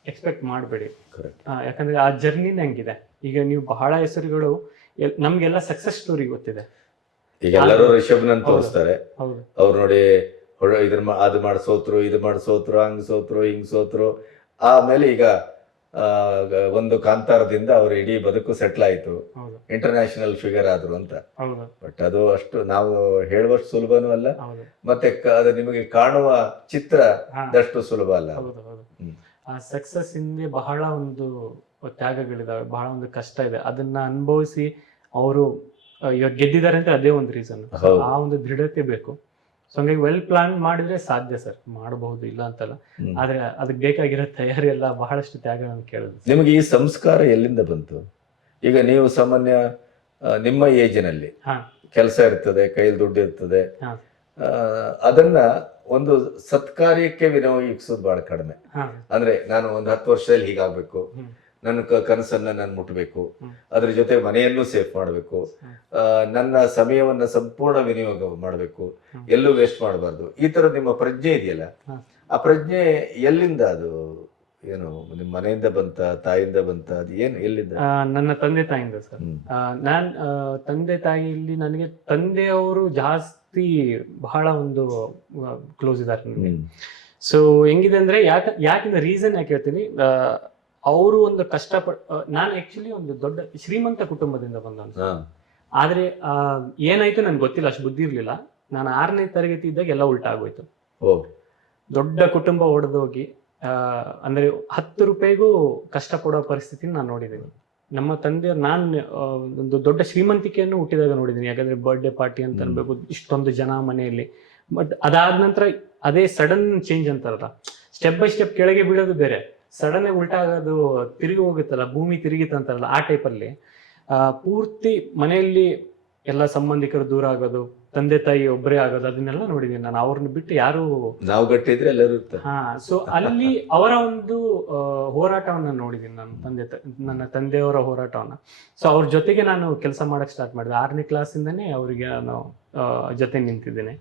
ಎಕ್ಸ್ಪೆಕ್ಟ್ ಮಾಡಬೇಡಿ. ಯಾಕಂದ್ರೆ ಆ ಜರ್ನಿನ ಹಂಗಿದೆ. ಈಗ ನೀವು ಬಹಳ ಹೆಸರುಗಳು ನಮ್ಗೆಲ್ಲ ಸಕ್ಸಸ್ ಸ್ಟೋರಿ ಗೊತ್ತಿದೆ. ಈಗ ಎಲ್ಲರೂ ರಿಷಬ್ನನ್ ತೋರಿಸ್ತಾರೆ. ಹೌದು. ಅವ್ರು ನೋಡಿ ಇದ್ರ ಅದು ಮಾಡಿ ಸೋತ್ರು ಇದು ಮಾಡಿ ಸೋತ್ರು ಹಂಗ್ ಸೋತ್ರು ಹಿಂಗ್ ಸೋತ್ರು. ಆಮೇಲೆ ಈಗ ಒಂದು ಕಾಂತಾರದಿಂದ ಅವ್ರ ಇಡೀ ಬದುಕು ಸೆಟ್ಲ್ ಆಯ್ತು. ಇಂಟರ್ನ್ಯಾಷನಲ್ ಫಿಗರ್ ಆದ್ರು ಅಂತ. ಬಟ್ ಅದು ಅಷ್ಟು ನಾವು ಹೇಳುವಷ್ಟು ಸುಲಭನೂ ಅಲ್ಲ. ಮತ್ತೆ ಅದು ನಿಮಗೆ ಕಾಣುವ ಚಿತ್ರ ಅಷ್ಟು ಸುಲಭ ಅಲ್ಲ. ಆ ಸಕ್ಸಸ್ ಹಿಂದೆ ಬಹಳ ಒಂದು ತ್ಯಾಗಗಳಿದಾವೆ ಬಹಳ ಒಂದು ಕಷ್ಟ ಇದೆ. ಅದನ್ನ ಅನುಭವಿಸಿ ಅವರು ಇವಾಗ ಗೆದ್ದಿದ್ದಾರೆ ಅಂತ ಅದೇ ಒಂದು ರೀಸನ್ ಆ ಒಂದು ದೃಢತೆ ಬೇಕು. ಸೊ ಹಂಗಾಗಿ ವೆಲ್ ಪ್ಲಾನ್ ಮಾಡಿದ್ರೆ ಸಾಧ್ಯ ಸರ್ ಮಾಡಬಹುದು ಇಲ್ಲ ಅಂತಲ್ಲ. ಆದ್ರೆ ಅದಕ್ಕೆ ಬೇಕಾಗಿರೋ ತಯಾರಿ ಎಲ್ಲ ಬಹಳಷ್ಟು ತ್ಯಾಗಗಳನ್ನು ಕೇಳಿದ್ರು ನಿಮಗೆ ಈ ಸಂಸ್ಕಾರ ಎಲ್ಲಿಂದ ಬಂತು? ಈಗ ನೀವು ಸಾಮಾನ್ಯ ನಿಮ್ಮ ಏಜಿನಲ್ಲಿ ಕೆಲಸ ಇರ್ತದೆ ಕೈಯಲ್ಲಿ ದುಡ್ಡು ಇರ್ತದೆ. ಅದನ್ನ ಒಂದು ಸತ್ಕಾರ್ಯಕ್ಕೆ ವಿನಿಯೋಗಿಸೋದು ಬಹಳ ಕಡಿಮೆ. ಅಂದ್ರೆ ನಾನು ಒಂದು ಹತ್ತು ವರ್ಷದಲ್ಲಿ ಹೀಗಾಗ್ಬೇಕು. ನನ್ನ ಕನಸನ್ನ ನಾನು ಮುಟ್ಟಬೇಕು. ಅದ್ರ ಜೊತೆ ಮನೆಯನ್ನು ಸೇಫ್ ಮಾಡಬೇಕು. ನನ್ನ ಸಮಯವನ್ನ ಸಂಪೂರ್ಣ ವಿನಿಯೋಗ ಮಾಡಬೇಕು. ಎಲ್ಲೂ ವೇಸ್ಟ್ ಮಾಡಬಾರ್ದು. ಈ ತರ ನಿಮ್ಮ ಪ್ರಜ್ಞೆ ಇದೆಯಲ್ಲ? ಆ ಪ್ರಜ್ಞೆ ಎಲ್ಲಿಂದ ಅದು ಏನು ನಿಮ್ಮ ಮನೆಯಿಂದ ಬಂತ ತಾಯಿಯಿಂದ ಬಂತ ಅದು ಏನು ಎಲ್ಲಿಂದ? ನನ್ನ ತಂದೆ ತಾಯಿಂದ ಸರ್. ನಾನ್ ತಂದೆ ತಾಯಿಯಲ್ಲಿ ನನಗೆ ತಂದೆಯವರು ಜಾಸ್ತಿ ಬಹಳ ಒಂದು ಕ್ಲೋಸ್ ಇದ್ದಾರೆ ನನಗೆ. ಸೊ ಹೆಂಗಿದೆ ಅಂದ್ರೆ ಯಾಕೆ ಯಾಕಿಂದ ರೀಸನ್ ಯಾಕೆ ಹೇಳ್ತೀನಿ? ಅವರು ಒಂದು ಕಷ್ಟಪಟ್ಟು ನಾನು ಆಕ್ಚುಲಿ ಒಂದು ದೊಡ್ಡ ಶ್ರೀಮಂತ ಕುಟುಂಬದಿಂದ ಬಂದವನು. ಆದ್ರೆ ಏನಾಯ್ತು ನನ್ಗೆ ಗೊತ್ತಿಲ್ಲ ಅಷ್ಟು ಬುದ್ಧಿ ಇರ್ಲಿಲ್ಲ. ನಾನು ಆರನೇ ತರಗತಿ ಇದ್ದಾಗ ಎಲ್ಲ ಉಲ್ಟಾ ಆಗೋಯ್ತು. ದೊಡ್ಡ ಕುಟುಂಬ ಹೊಡೆದೋಗಿ ಅಂದ್ರೆ ಹತ್ತು ರೂಪಾಯಿಗೂ ಕಷ್ಟ ಪಡೋ ಪರಿಸ್ಥಿತಿ ನಾನು ನೋಡಿದ್ದೀನಿ ನಮ್ಮ ತಂದೆ ನಾನು ಒಂದು ದೊಡ್ಡ ಶ್ರೀಮಂತಿಕೆಯನ್ನು ಹುಟ್ಟಿದಾಗ ನೋಡಿದ್ದೀನಿ ಯಾಕಂದ್ರೆ ಬರ್ಡೇ ಪಾರ್ಟಿ ಅಂತ ಅನ್ಬೇಕು ಇಷ್ಟೊಂದು ಜನ ಮನೆಯಲ್ಲಿ. ಬಟ್ ಅದಾದ ನಂತರ ಅದೇ ಸಡನ್ ಚೇಂಜ್ ಅಂತಾರಲ್ಲ. ಸ್ಟೆಪ್ ಬೈ ಸ್ಟೆಪ್ ಕೆಳಗೆ ಬೀಳೋದು ಬೇರೆ. ಸಡನ್ ಉಲ್ಟಾ ಆಗೋದು ತಿರುಗಿ ಹೋಗುತ್ತಲ್ಲ ಭೂಮಿ ತಿರುಗಿತ್ತಂತಾರಲ್ಲ ಆ ಟೈಪಲ್ಲಿ ಪೂರ್ತಿ ಮನೆಯಲ್ಲಿ ಎಲ್ಲ ಸಂಬಂಧಿಕರು ದೂರ ಆಗೋದು ತಂದೆ ತಾಯಿ ಒಬ್ಬರೇ ಆಗೋದು ಅದನ್ನೆಲ್ಲ ನೋಡಿದೀನಿ ನಾನು. ಅವ್ರನ್ನ ಬಿಟ್ಟು ಯಾರು ನಾವು ಗಟ್ಟಿದ್ರೆ ಎಲ್ಲರೂ ಇರ್ತಾರೆ. ಹಾ ಸೊ ಅಲ್ಲಿ ಅವರ ಒಂದು ಹೋರಾಟವನ್ನ ನೋಡಿದೀನಿ ನನ್ನ ತಂದೆ ನನ್ನ ತಂದೆಯವರ ಹೋರಾಟವನ್ನ. ಸೊ ಅವ್ರ ಜೊತೆಗೆ ನಾನು ಕೆಲಸ ಮಾಡಕ್ ಸ್ಟಾರ್ಟ್ ಮಾಡಿದೆ. ಆರನೇ ಕ್ಲಾಸಿಂದನೇ ಅವರಿಗೆ ನಾನು ಜೊತೆ ನಿಂತಿದ್ದೇನೆ.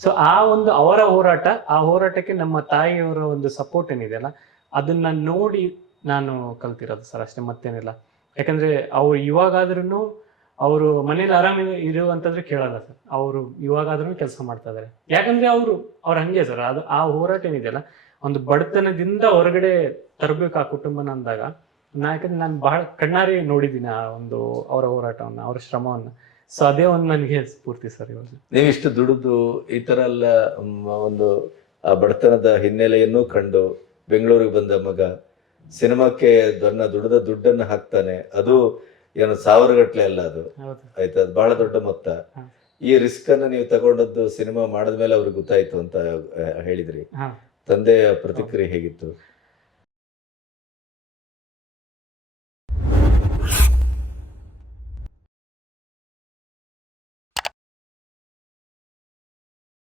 ಸೊ ಆ ಒಂದು ಅವರ ಹೋರಾಟ ಆ ಹೋರಾಟಕ್ಕೆ ನಮ್ಮ ತಾಯಿಯವರ ಒಂದು ಸಪೋರ್ಟ್ ಏನಿದೆಯಲ್ಲ ಅದನ್ನ ನೋಡಿ ನಾನು ಕಲ್ತಿರೋದು ಸರ್ ಅಷ್ಟೇ, ಮತ್ತೇನಿಲ್ಲ. ಯಾಕಂದ್ರೆ ಅವ್ರು ಇವಾಗಾದ್ರೂ ಅವರು ಮನೇಲಿ ಆರಾಮ ಇರುವಂತಂದ್ರೆ ಕೇಳಲ್ಲ ಸರ್. ಅವರು ಇವಾಗಾದ್ರೂ ಕೆಲಸ ಮಾಡ್ತಾ ಇದಾರೆ. ಯಾಕಂದ್ರೆ ಅವರು, ಅವ್ರು ಹಂಗೆ ಸರ್. ಅದು ಆ ಹೋರಾಟ ಏನಿದೆಯಲ್ಲ, ಒಂದು ಬಡತನದಿಂದ ಹೊರಗಡೆ ತರಬೇಕು ಆ ಕುಟುಂಬನ ಅಂದಾಗ, ನಾ ಯಾಕಂದ್ರೆ ನಾನು ಬಹಳ ಕಣ್ಣಾರಿ ನೋಡಿದ್ದೀನಿ ಆ ಒಂದು ಅವರ ಹೋರಾಟವನ್ನ, ಅವರ ಶ್ರಮವನ್ನ. ಸೊ ಅದೇ ಒಂದು ನನಗೆ ಸ್ಫೂರ್ತಿ ಸರ್ ಇವಾಗ. ಇಷ್ಟು ದುಡಿದು ಈ ತರ ಎಲ್ಲ ಒಂದು ಬಡತನದ ಹಿನ್ನೆಲೆಯನ್ನು ಕಂಡು ಬೆಂಗಳೂರಿಗೆ ಬಂದ ಮಗ ಸಿನಿಮಾಕ್ಕೆ ದೊಡ್ಡ ದುಡಿದ ದುಡ್ಡನ್ನು ಹಾಕ್ತಾನೆ. ಅದು ಏನು ಸಾವಿರ ಗಟ್ಟಲೆ ಅಲ್ಲ ಅದು. ಆಯ್ತಾ? ಅದು ಬಹಳ ದೊಡ್ಡ ಮೊತ್ತ. ಈ ರಿಸ್ಕ್ ಅನ್ನ ನೀವು ತಗೊಂಡದ್ದು ಸಿನಿಮಾ ಮಾಡಿದ್ಮೇಲೆ ಅವ್ರಿಗೆ ಗೊತ್ತಾಯ್ತು ಅಂತ ಹೇಳಿದ್ರಿ. ತಂದೆಯ ಪ್ರತಿಕ್ರಿಯೆ ಹೇಗಿತ್ತು?